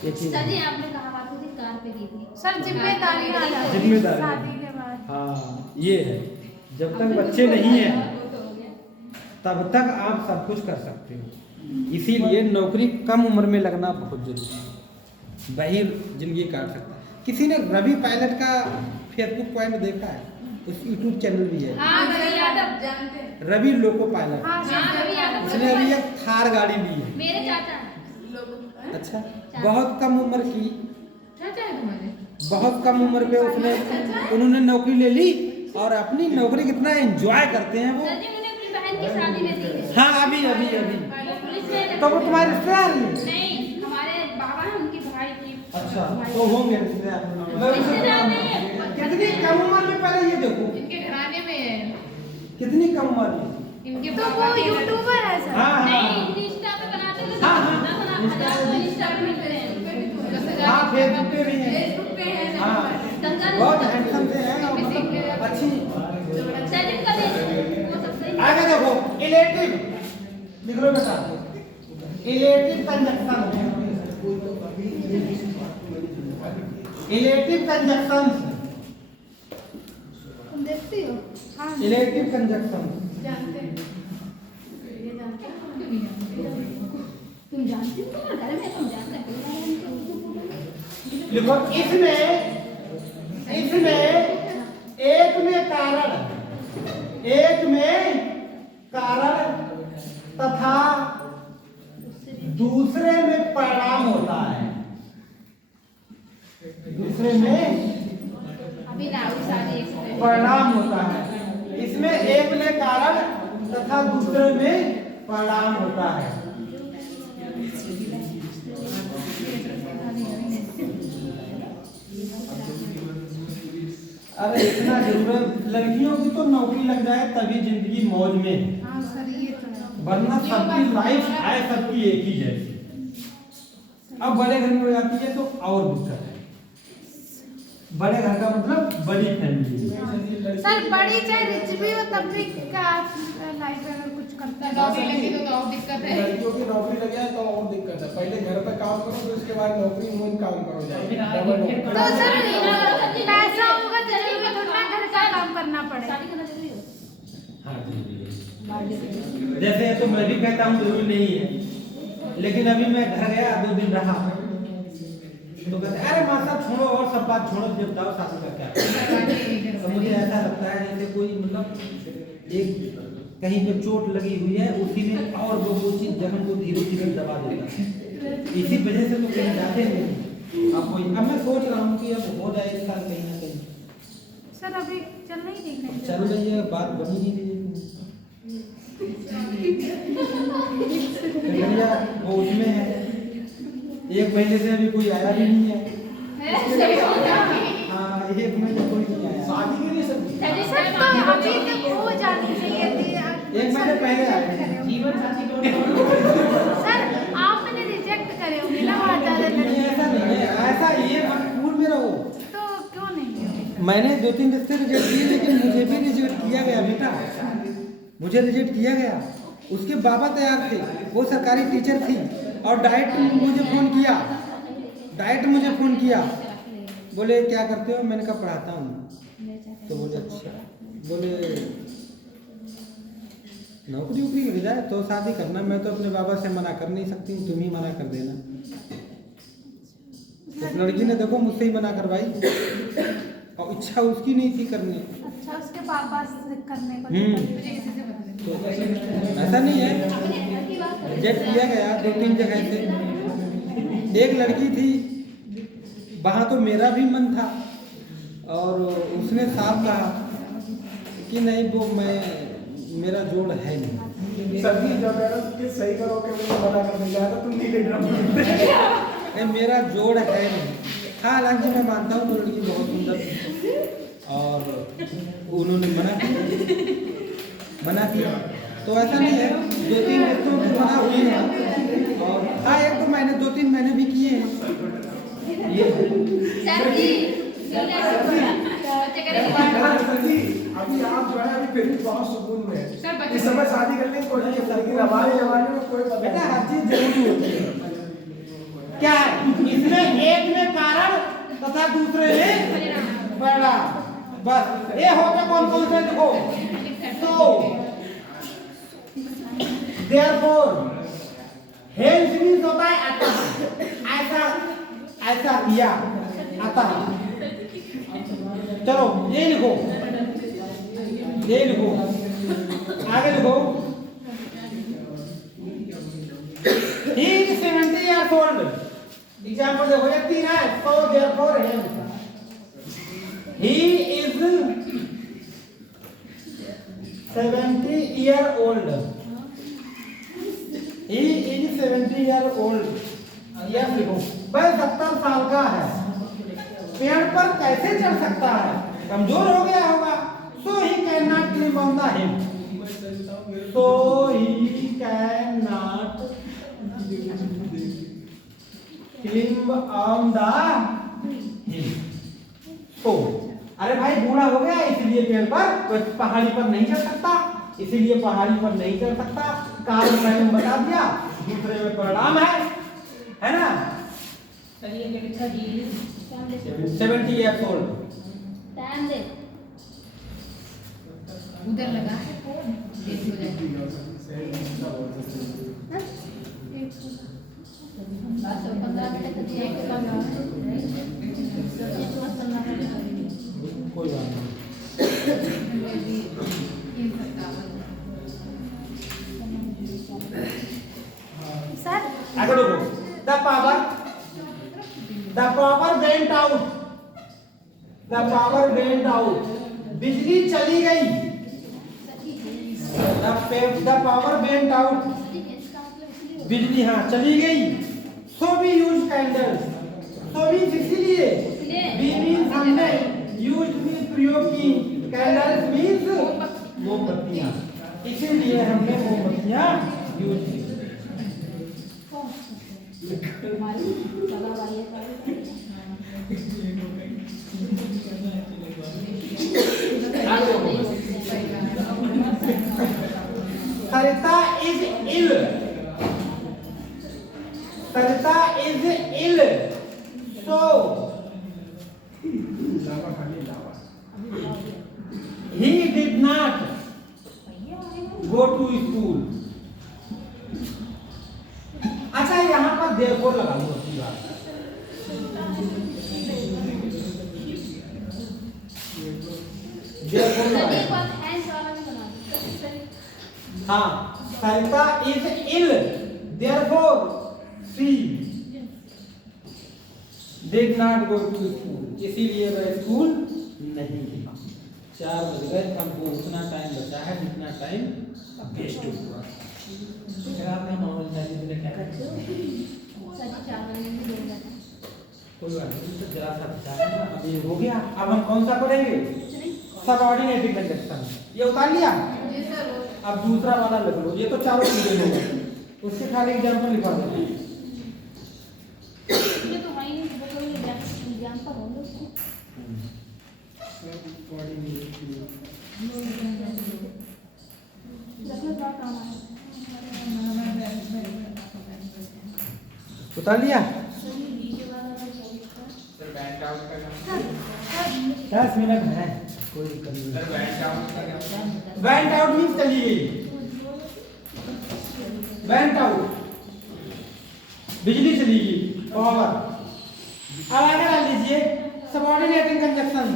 ये चीज़ सर जी आपने कहा बात हुई थी कार पे की थी सर जिम्मेदारी आ जाती है जिम्मेदारी। शादी के बाद। हाँ ये है, जब तक बच्चे नहीं हैं तब तक आप सब कुछ कर सकते हो। इसीलिए नौकरी कम उम्र में लगना बहुत जरूरी है, वही जिंदगी काट सकता है। किसी ने रवि पायलट का फेसबुक पॉइंट देखा है? उस यूट्यूब चैनल भी है, हाँ रवि यादव जानते हैं। Ravi loco pilot. हाँ रवि यादव उसने अभी एक थार गाड़ी ली है। मेरे चाचा अच्छा, बहुत कम उम्र की, चाचा है तुम्हारे? बहुत कम उम्र पे उन्होंने नौकरी ले ली और अपनी नौकरी कितना एंजॉय करते हैं वो। सर जी मैंने अपनी बहन की शादी में दी थी। हाँ अभी पुलिस में तो वो तुम्हारे रिश्तेदार हैं? नहीं हमारे बाबा हैं उनकी भाई की। अच्छा तो होंगे रिश्तेदार नहीं है। कितनी कम उम्र में, पहले ये देखो इनके घराने में है, कितनी कम उम्र में। इनके तो बाबा वो के- यूट्यूबर है सर। हाँ नहीं इंस्टा पे बनाते थे। हाँ, हाँ। 10,000 को इंस्टा पे मिलते हैं। 10,000 हाँ फेसबुक पे भी है। फेसबुक पे है। हाँ दंगा बहुत हैंडसम से हैं और मतलब अच्छी। सैलिड का दे वो सब सही। आगे देखो, इलेक्टिव लिख लो बेटा, इलेक्टिव कंजक्शन, इलेक्टिव कंजक्शन, तुम देखती हो? हाँ इलेक्टिव कंजक्शन। जानते हैं। ये जानते हैं? क्यों नहीं जानते? तुम जानती हो ना घर में तुम जानते हो। लिखो इसमें एक में कारण तथा दूसरे में परिणाम होता है। दूसरे में अभी राहुल शादी एक से- परिणाम होता है। इसमें एक में कारण तथा दूसरे में परिणाम होता है। अरे इतना जरूरत, लड़कियों की तो नौकरी लग जाए तभी जिंदगी मौज में है, हाँ सर ये तो है। वरना सबकी लाइफ है सबकी एक ही जैसी। अब बड़े घर में हो जाती है तो और दिक्कत है। बड़े घर का मतलब बड़ी फैमिली। सर बड़ी चाहे रिच भी हो तब भी क्या लाइफ में अगर कुछ करता है नौकरी लगी तो और दिक्कत है। लड़कियों की नौकरी लगे है तो और दिक्कत है। पहले घर पे काम करो फिर उसके बाद नौकरी में काम करो जाए डबल नौकरी। तो सर पैसा होगा जरूरी में थोड़ा घर का काम करना पड़ेगा। शादी करना जरूरी हो। हाँ जी। जैसे तो मैं भी कहता हूँ जरूरी नहीं है, लेकिन अभी मैं घर गया 2 दिन रहा तो कहते अरे माँ साहब छोड़ो और सब बात छोड़ो, जब बताओ शादी का क्या। तो मुझे ऐसा लगता है जैसे कोई मतलब एक कहीं पे चोट लगी हुई है, उसी में और वो चीज जख्म को धीरे धीरे दबा देता है। इसी वजह से तो कहीं जाते नहीं। अब कोई, अब मैं सोच रहा हूँ कि अब हो जाएगी साल कहीं ना कहीं। सर अभी चल नहीं रही कहीं चल रही है, बात बनी ही नहीं है। वो उसमें है, 1 महीने से अभी कोई आया भी नहीं है। हाँ 1 महीने कोई नहीं आया। शादी के लिए सब सर तो अभी तक हो जानी चाहिए थी। 1 महीने पहले आए। जीवन साथी सर आप मैंने रिजेक्ट करे होंगे ना बहुत ज्यादा नहीं लड़के। ऐसा नहीं है, ऐसा ये मजबूर में रहो। तो क्यों नहीं? मैंने 2-3 रिश्ते रिजेक्ट किए, लेकिन मुझे भी रिजेक्ट किया गया बेटा, मुझे रिजेक्ट किया गया। उसके बाबा तैयार थे, वो सरकारी टीचर थी और डायरेक्ट मुझे फ़ोन किया, बोले क्या करते हो? मैंने कहा पढ़ाता हूँ। तो बोले अच्छा, बोले नौकरी वोकरी लग जाए तो शादी करना। मैं तो अपने बाबा से मना कर नहीं सकती, तुम ही मना कर देना। उस लड़की ने देखो मुझसे ही मना करवाई और इच्छा उसकी नहीं थी करनी। अच्छा उसके पापा से करने को तो ऐसा नहीं है, रिजेक्ट किया गया 2-3 जगह से। एक लड़की थी, वहाँ तो मेरा भी मन था और उसने साफ कहा कि नहीं वो मेरा जोड़ है नहीं। सर जी जब मैंने कि सही करो कि मुझे मना कर दिया तो तुम नीले ड्रम में मेरा जोड़ है नहीं। हालांकि मैं मानता हूँ वो लड़की बहुत सुंदर थी और उन्होंने मना किया तो ऐसा नहीं है, 2-3 रिश्तों की बना हुई है और हाँ 2-3 महीने भी किए हैं। ये सर जी बच्चे करेंगे सर जी अभी आप जो है अभी फिर भी बहुत सुकून में है। सर बच्चे इस समय शादी करने की कोशिश है, लेकिन हमारे जमाने में कोई पता बेटा नहीं। हर चीज जरूरी होती है। क्या है इसमें एक में कारण तथा दूसरे में परिणाम, बस ये हो गया। कौन कौन से देखो तो therefore hence means होता है अतः, ऐसा ऐसा किया अतः। चलो ये लिखो, ये लिखो, आगे लिखो। He is 70 years old। Example देखो ये 3 है तो therefore hence he is 70 year old। He is 70 year old। यह लिखो वह 70 साल का है। पेड़ पर कैसे चढ़ सकता है, कमजोर हो गया होगा। So he cannot climb on the hill। So he cannot climb on the hill। तो अरे भाई बूढ़ा हो गया इसलिए पेड़ पर पहाड़ी पर नहीं चढ़ सकता, इसीलिए पहाड़ी पर नहीं चढ़ सकता। कारण मैंने बता दिया, दूसरे में परिणाम है ना। 70 years old। टाइम दे उधर लगा है फोन देख हो जाएगा। बस 15 मिनट तक दिया के बाद कोई बात नहीं। सर आगे देखो the power went out. The power went out, बिजली चली गई। द पावर वेंट आउट, बिजली हाँ चली गई। So we use candles. So we इसीलिए वी मीन्स हमने, यूज मीन्स प्रयोग की, कैंडल्स मीन्स मोमबत्तियां, इसीलिए हमने मोमबत्तियां यूज की। Sarita is ill। Sarita is ill। So he did not go to school। अच्छा यहाँ पर therefore लगा लो अच्छी बात। therefore लगा लो। हाँ Sarita is ill, therefore she did not go to school। इसीलिए वह स्कूल नहीं गई। 4 बज गए, हमको उतना टाइम बचा है जितना टाइम वेस्ट हुआ। आपने नॉर्मल चाहिए तो क्या करते कोई बात नहीं, तो जरा सा बचा है ना। अब ये हो गया, अब हम कौन सा पढ़ेंगे, सबऑर्डिनेट कंजंक्शन। ये उतार लिया। अब दूसरा वाला लिख लो, ये तो चारों चीजें हो गई, उसके खाली एग्जांपल लिखा दो। ये तो है ही वो कोई एग्जांपल होंगे उसको उतार लिया। सर बैंड आउट का क्या 10 मिनट है, कोई दिक्कत नहीं। सर बैंड आउट का क्या वेंट आउट मीन्स चली गई। वेंट आउट बिजली चली गई, पावर। अब आगे डाल लीजिए सबऑर्डिनेटिंग कंजंक्शन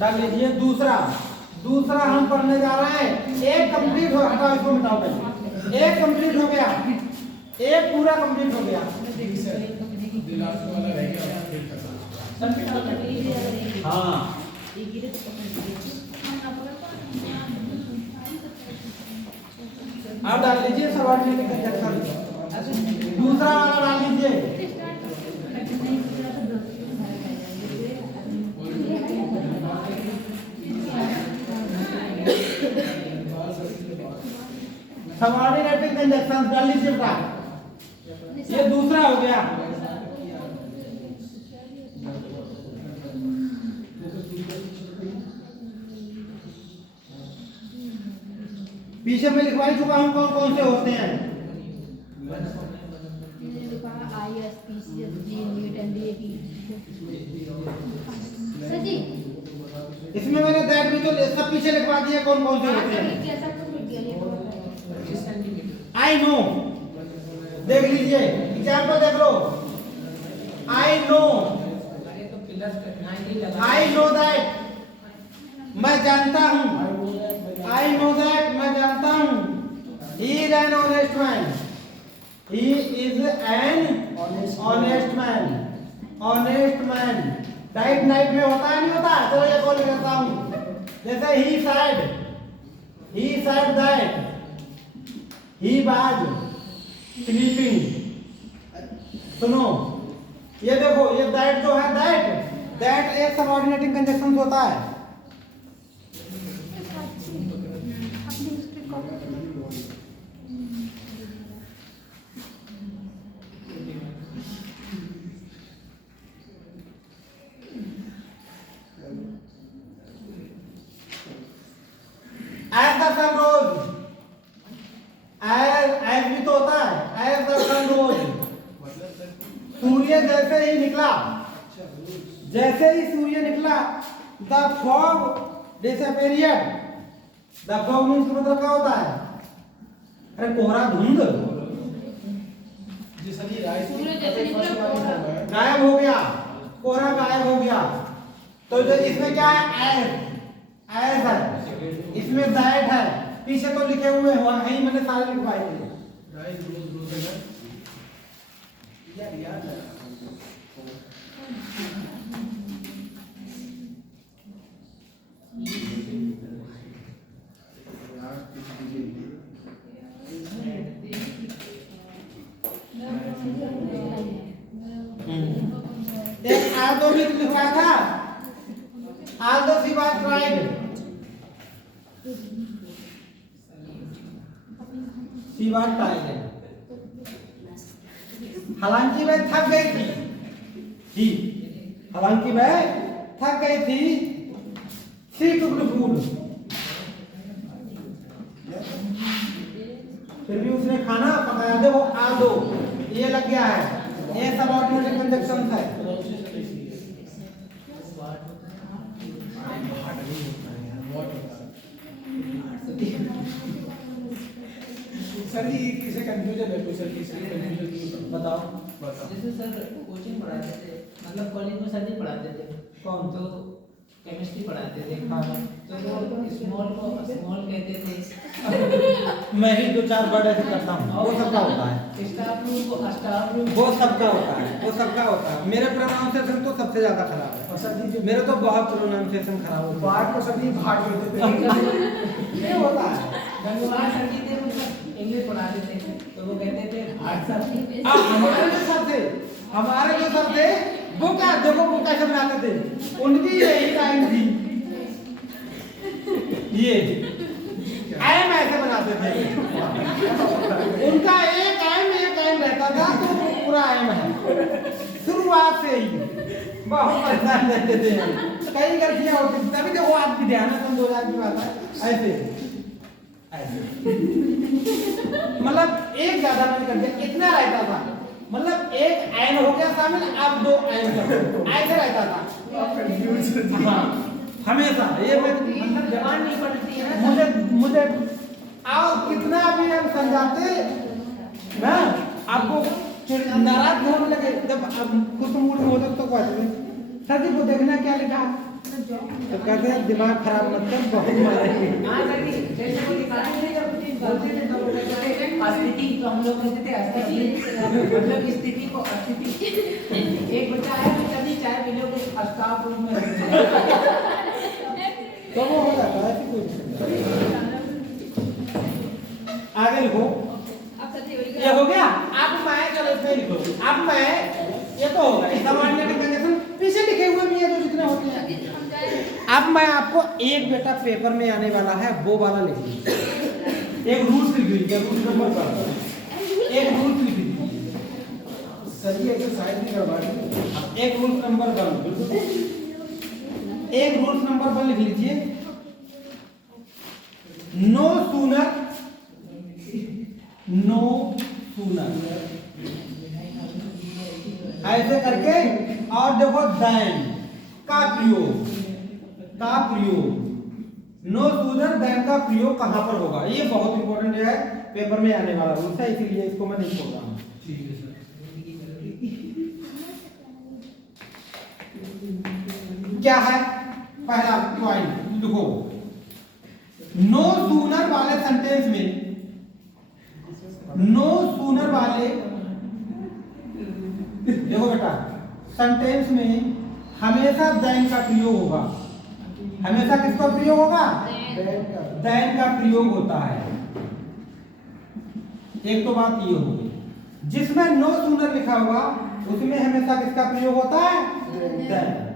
डाल लीजिए। दूसरा हम पढ़ने जा रहे हैं। एक कंप्लीट हो, हटाओ इसको मिटाओ पहले। एक कंप्लीट हो गया, एक पूरा कंप्लीट हो गया। हाँ अब डाल लीजिए सबऑर्डिनेटिंग कंजंक्शन। दूसरा वाला डाल लीजिए। सबऑर्डिनेटिंग कंजक्शन कर लीजिए बेटा। ये दूसरा हो गया। पीछे में लिखवा चुका हूं कौन कौन से होते हैं। सर जी इसमें मैंने दैट भी तो सब पीछे लिखवा दिया कौन कौन से होते हैं। कैसा कुछ मिट गया ये आई नो, देख लीजिए एग्जाम्पल देख लो। आई नो दैट, मैं जानता हूं। आई नो दैट, मैं जानता हूं। He is an honest man, he is an honest man. Honest man type night में होता है नहीं होता, तो ये कॉल करता हूं। जैसे ही said that, he was sleeping। सुनो ये देखो, ये दैट जो है दैट एक सबऑर्डिनेटिंग कंजक्शन होता है। अपनी उसकी copy As the sun rose, as भी तो होता है। As the sun rose, सूर्य जैसे ही निकला, जैसे ही सूर्य निकला, the fog disappeared। The fog means मतलब क्या होता है? अरे कोहरा धुंध गायब हो गया, कोहरा गायब हो गया। तो जो इसमें क्या है? एज है, इसमें दैट है। पीछे तो लिखे हुए हो ही, मैंने सारे लिखवाए थे। एक आदो भी लिखवाया था। आदो सी बात ट्राइड, सी बात ट्राइड। हालांकि वह थक गई थी, हालांकि वह थक गई थी। सी टुक फूड, फिर भी उसने खाना पकाया। देखो आदो ये लग गया है, ये सबऑर्डिनेट कंजक्शन है। सर जी किसे कंफ्यूजन है, सर किसे कंफ्यूजन बताओ। जैसे सर कोचिंग पढ़ाते थे, मतलब कॉलेज में सर जी पढ़ाते थे, कौन? तो केमिस्ट्री पढ़ाते थे। तो स्मॉल को स्मॉल कहते थे। मैं ही दो चार वर्ड ऐसे करता हूँ, वो सबका होता है। स्टाफ रूम को स्टाफ रूम वो सबका होता है, वो सबका होता है। मेरे प्रोनाउंसिएशन तो सबसे ज्यादा खराब है। और सर जी जो मेरे तो बहुत प्रोनाउंसिएशन खराब होता बाहर को सर जी भाग देते थे। ये होता है। गंगवार सर जी थे, मतलब इंग्लिश पढ़ाते थे, तो वो कहते थे भाट सर। हमारे जो सर थे, हमारे जो सर थे, वो क्या देखो वो कैसे बनाते थे। उनकी यही टाइम थी, ये एम ऐसे बनाते थे। उनका एक एम रहता था, तो पूरा एम है शुरुआत से ही। बहुत परेशान रहते थे, कई गलतियां होती थी। तभी देखो आज भी ध्यान है, 2000 की बात है। ऐसे मतलब एक ज्यादा मैंने कर दिया, इतना रहता था। मतलब एक एन हो गया शामिल, अब दो एन कर दो, ऐसे रहता था। हाँ हमेशा ये मतलब जबान नहीं पड़ती है ना। मुझे और कितना भी हम समझाते ना, आपको नाराज होने लगे। जब खुश मूड में होते तो कहते सर जी को देखना क्या लिखा, तो कहते हैं दिमाग खराब मत कर, बहुत मारेंगे। हाँ सर जी, जैसे वो दिखाते थे, जब कुछ बोलते थे तो वो कहते थे स्थिति, तो हम लोग कहते थे स्थिति, मतलब स्थिति को स्थिति। एक बच्चा आया तो सर जी चाय पी लोगे, स्टाफ रूम में तो वो हो जाता है। ऐसी कोई आगे लिखो, ये हो गया। अब मैं चलो इसमें लिखो। अब मैं ये तो होगा सबऑर्डिनेट कंजक्शन, पीछे लिखे हुए भी है जो जितने होते हैं। अब मैं आपको एक बेटा पेपर में आने वाला है, वो वाला लिखिए। एक रूल्स लीजिए, रूल नंबर 12, एक रूल लिख लीजिए, सर ये एक्सरसाइज नहीं करवा रही। एक रूल नंबर 1, बिल्कुल एक रूल नंबर 1 लिख लीजिए, नो सूनर ऐसे करके, और देखो देन का प्रयोग, नो सूनर देन का प्रयोग कहां पर होगा, ये बहुत इंपॉर्टेंट है, पेपर में आने वाला रूल है, इसीलिए इसको मैं नहीं छोड़ रहा हूं। ठीक है सर। क्या है पहला पॉइंट, लिखो, नो सूनर वाले सेंटेंस में, नो सूनर वाले, देखो बेटा, सेंटेंस में हमेशा देन का प्रयोग होगा, हमेशा किसका प्रयोग होगा, देन का प्रयोग होता है। एक तो बात ये होगी, जिसमें नो सूनर लिखा होगा उसमें हमेशा किसका प्रयोग होता है, देन।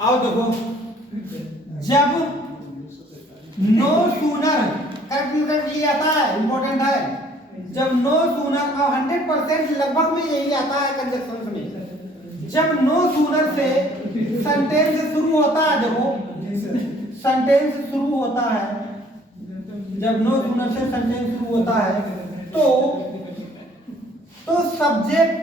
आओ देखो, जब नो सूनर, करेक्ट ये आता है, इंपॉर्टेंट है, जब नो सूनर, और 100% लगभग में यही आता है कंजक्शन में, जब नो सूनर से सेंटेंस शुरू होता है, देखो सेंटेंस शुरू होता है, जब नो सूनर से सेंटेंस शुरू होता है तो सब्जेक्ट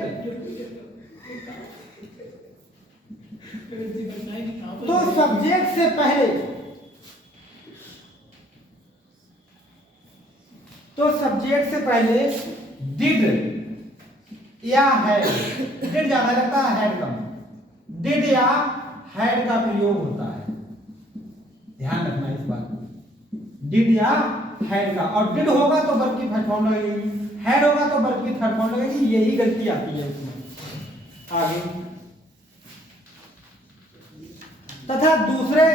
से पहले, डिड या हैड, डिड ज्यादा लगता है, हैड कम, डिड या हैड का प्रयोग होता है, ध्यान रखना इस बात को, डिड या हैड का, और डिड होगा तो वर्ब की थर्ड फॉर्म लगेगी, हैड होगा तो वर्ब की थर्ड फॉर्म लगेगी, यही गलती आती है उसमें। आगे, तथा दूसरे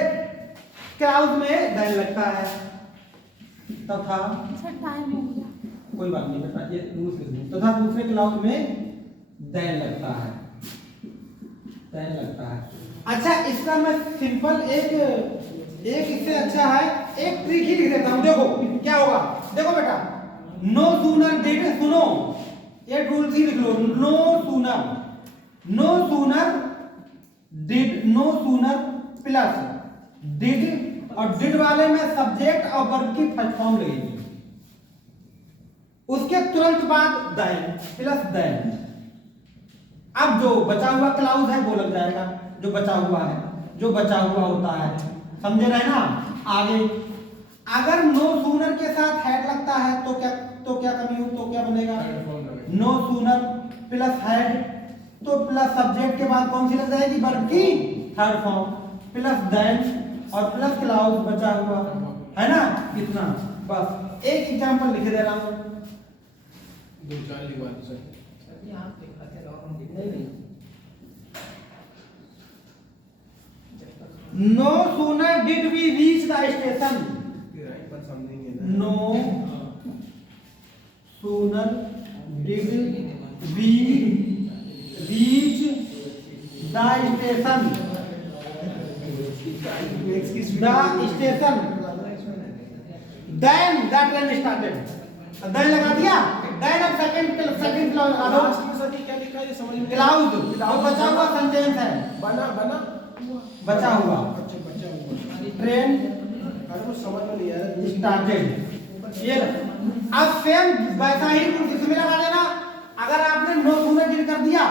क्लाउज में देन लगता है, तथा कोई बात नहीं बेटा, ये रूल्स लिख दो, तथा दूसरे क्लाउज में देन लगता है, अच्छा, इसका मैं सिंपल एक इससे अच्छा है, एक ट्रिक ही लिख देता हूं, देखो क्या होगा, देखो बेटा, नो सूनर डिड, सुनो ये रूल ही लिख लो, no sooner did, no sooner plus did, और डिड वाले में सब्जेक्ट और वर्ब की फर्स्ट फॉर्म लगेगी, उसके तुरंत बाद देन प्लस देन। अब जो बचा हुआ क्लाउज है वो लग जाएगा, जो बचा हुआ होता है, समझे रहे ना। आगे, अगर नो सूनर के साथ हैड लगता है तो क्या कमी हो, तो क्या बनेगा, नो सूनर प्लस हैड, तो प्लस सब्जेक्ट के बाद कौन सी लग जाएगी, वर्ब की थर्ड फॉर्म, प्लस देन और प्लस क्लाउज बचा हुआ है ना, कितना, बस एक एग्जांपल लिख दे रहा हूं, 2-4 लिखवा दो sir. No sooner did we reach the station, no sooner did we reach the station, then the train started, then लगा दिया, देन अब सेकंड क्लाउज लगा दो, क्या लिखा है ये समझ में, क्लाउज और बचा हुआ सेंटेंस है, बचा हुआ, ट्रेन अरे वो समझ में नहीं आया, स्टार्टेड, ये अब सेम वैसा ही रूल इसमें लगा देना। अगर आपने नो सूनर डिड कर दिया,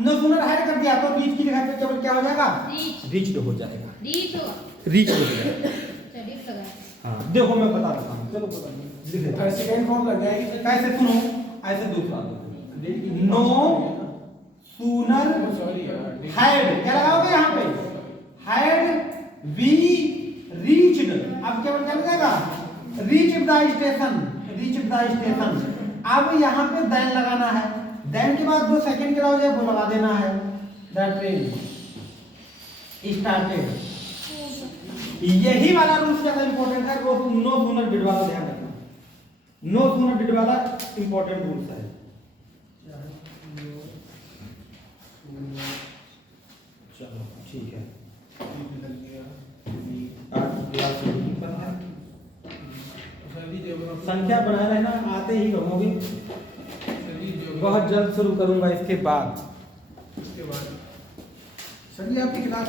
नो सूनर हैड कर दिया, तो रीच की जगह पे केवल क्या हो जाएगा, रीच हो जाएगा, रीच हो जाएगा। हाँ देखो मैं बता देता हूँ, चलो बता दो, सेकंड फॉर्म लग जाएगी, कैसे सुनो, ऐसे दूसरा नो सूनर हैड, क्या लगाओगे यहाँ पे, हैड वी रीच्ड, अब केवल क्या लगेगा, रीच्ड द स्टेशन, अब यहाँ पे देन लगाना है, देन के बाद 2 सेकंड के बाद वो लगा देना है, द ट्रेन स्टार्टेड। यही वाला रूल ज्यादा इंपॉर्टेंट है, वो नो सूनर डिड वाला ध्यान रखना, नो सूनर डिड वाला इंपॉर्टेंट रूल्स है। चलो ठीक है। लग गया 8 क्लास यहीं पर है। सभी ज्योग्राफी संख्या बनाए रहना, आते ही रहोगे। सभी बहुत जल्द शुरू करूंगा इसके बाद। उसके बाद सर ये आपकी क्लास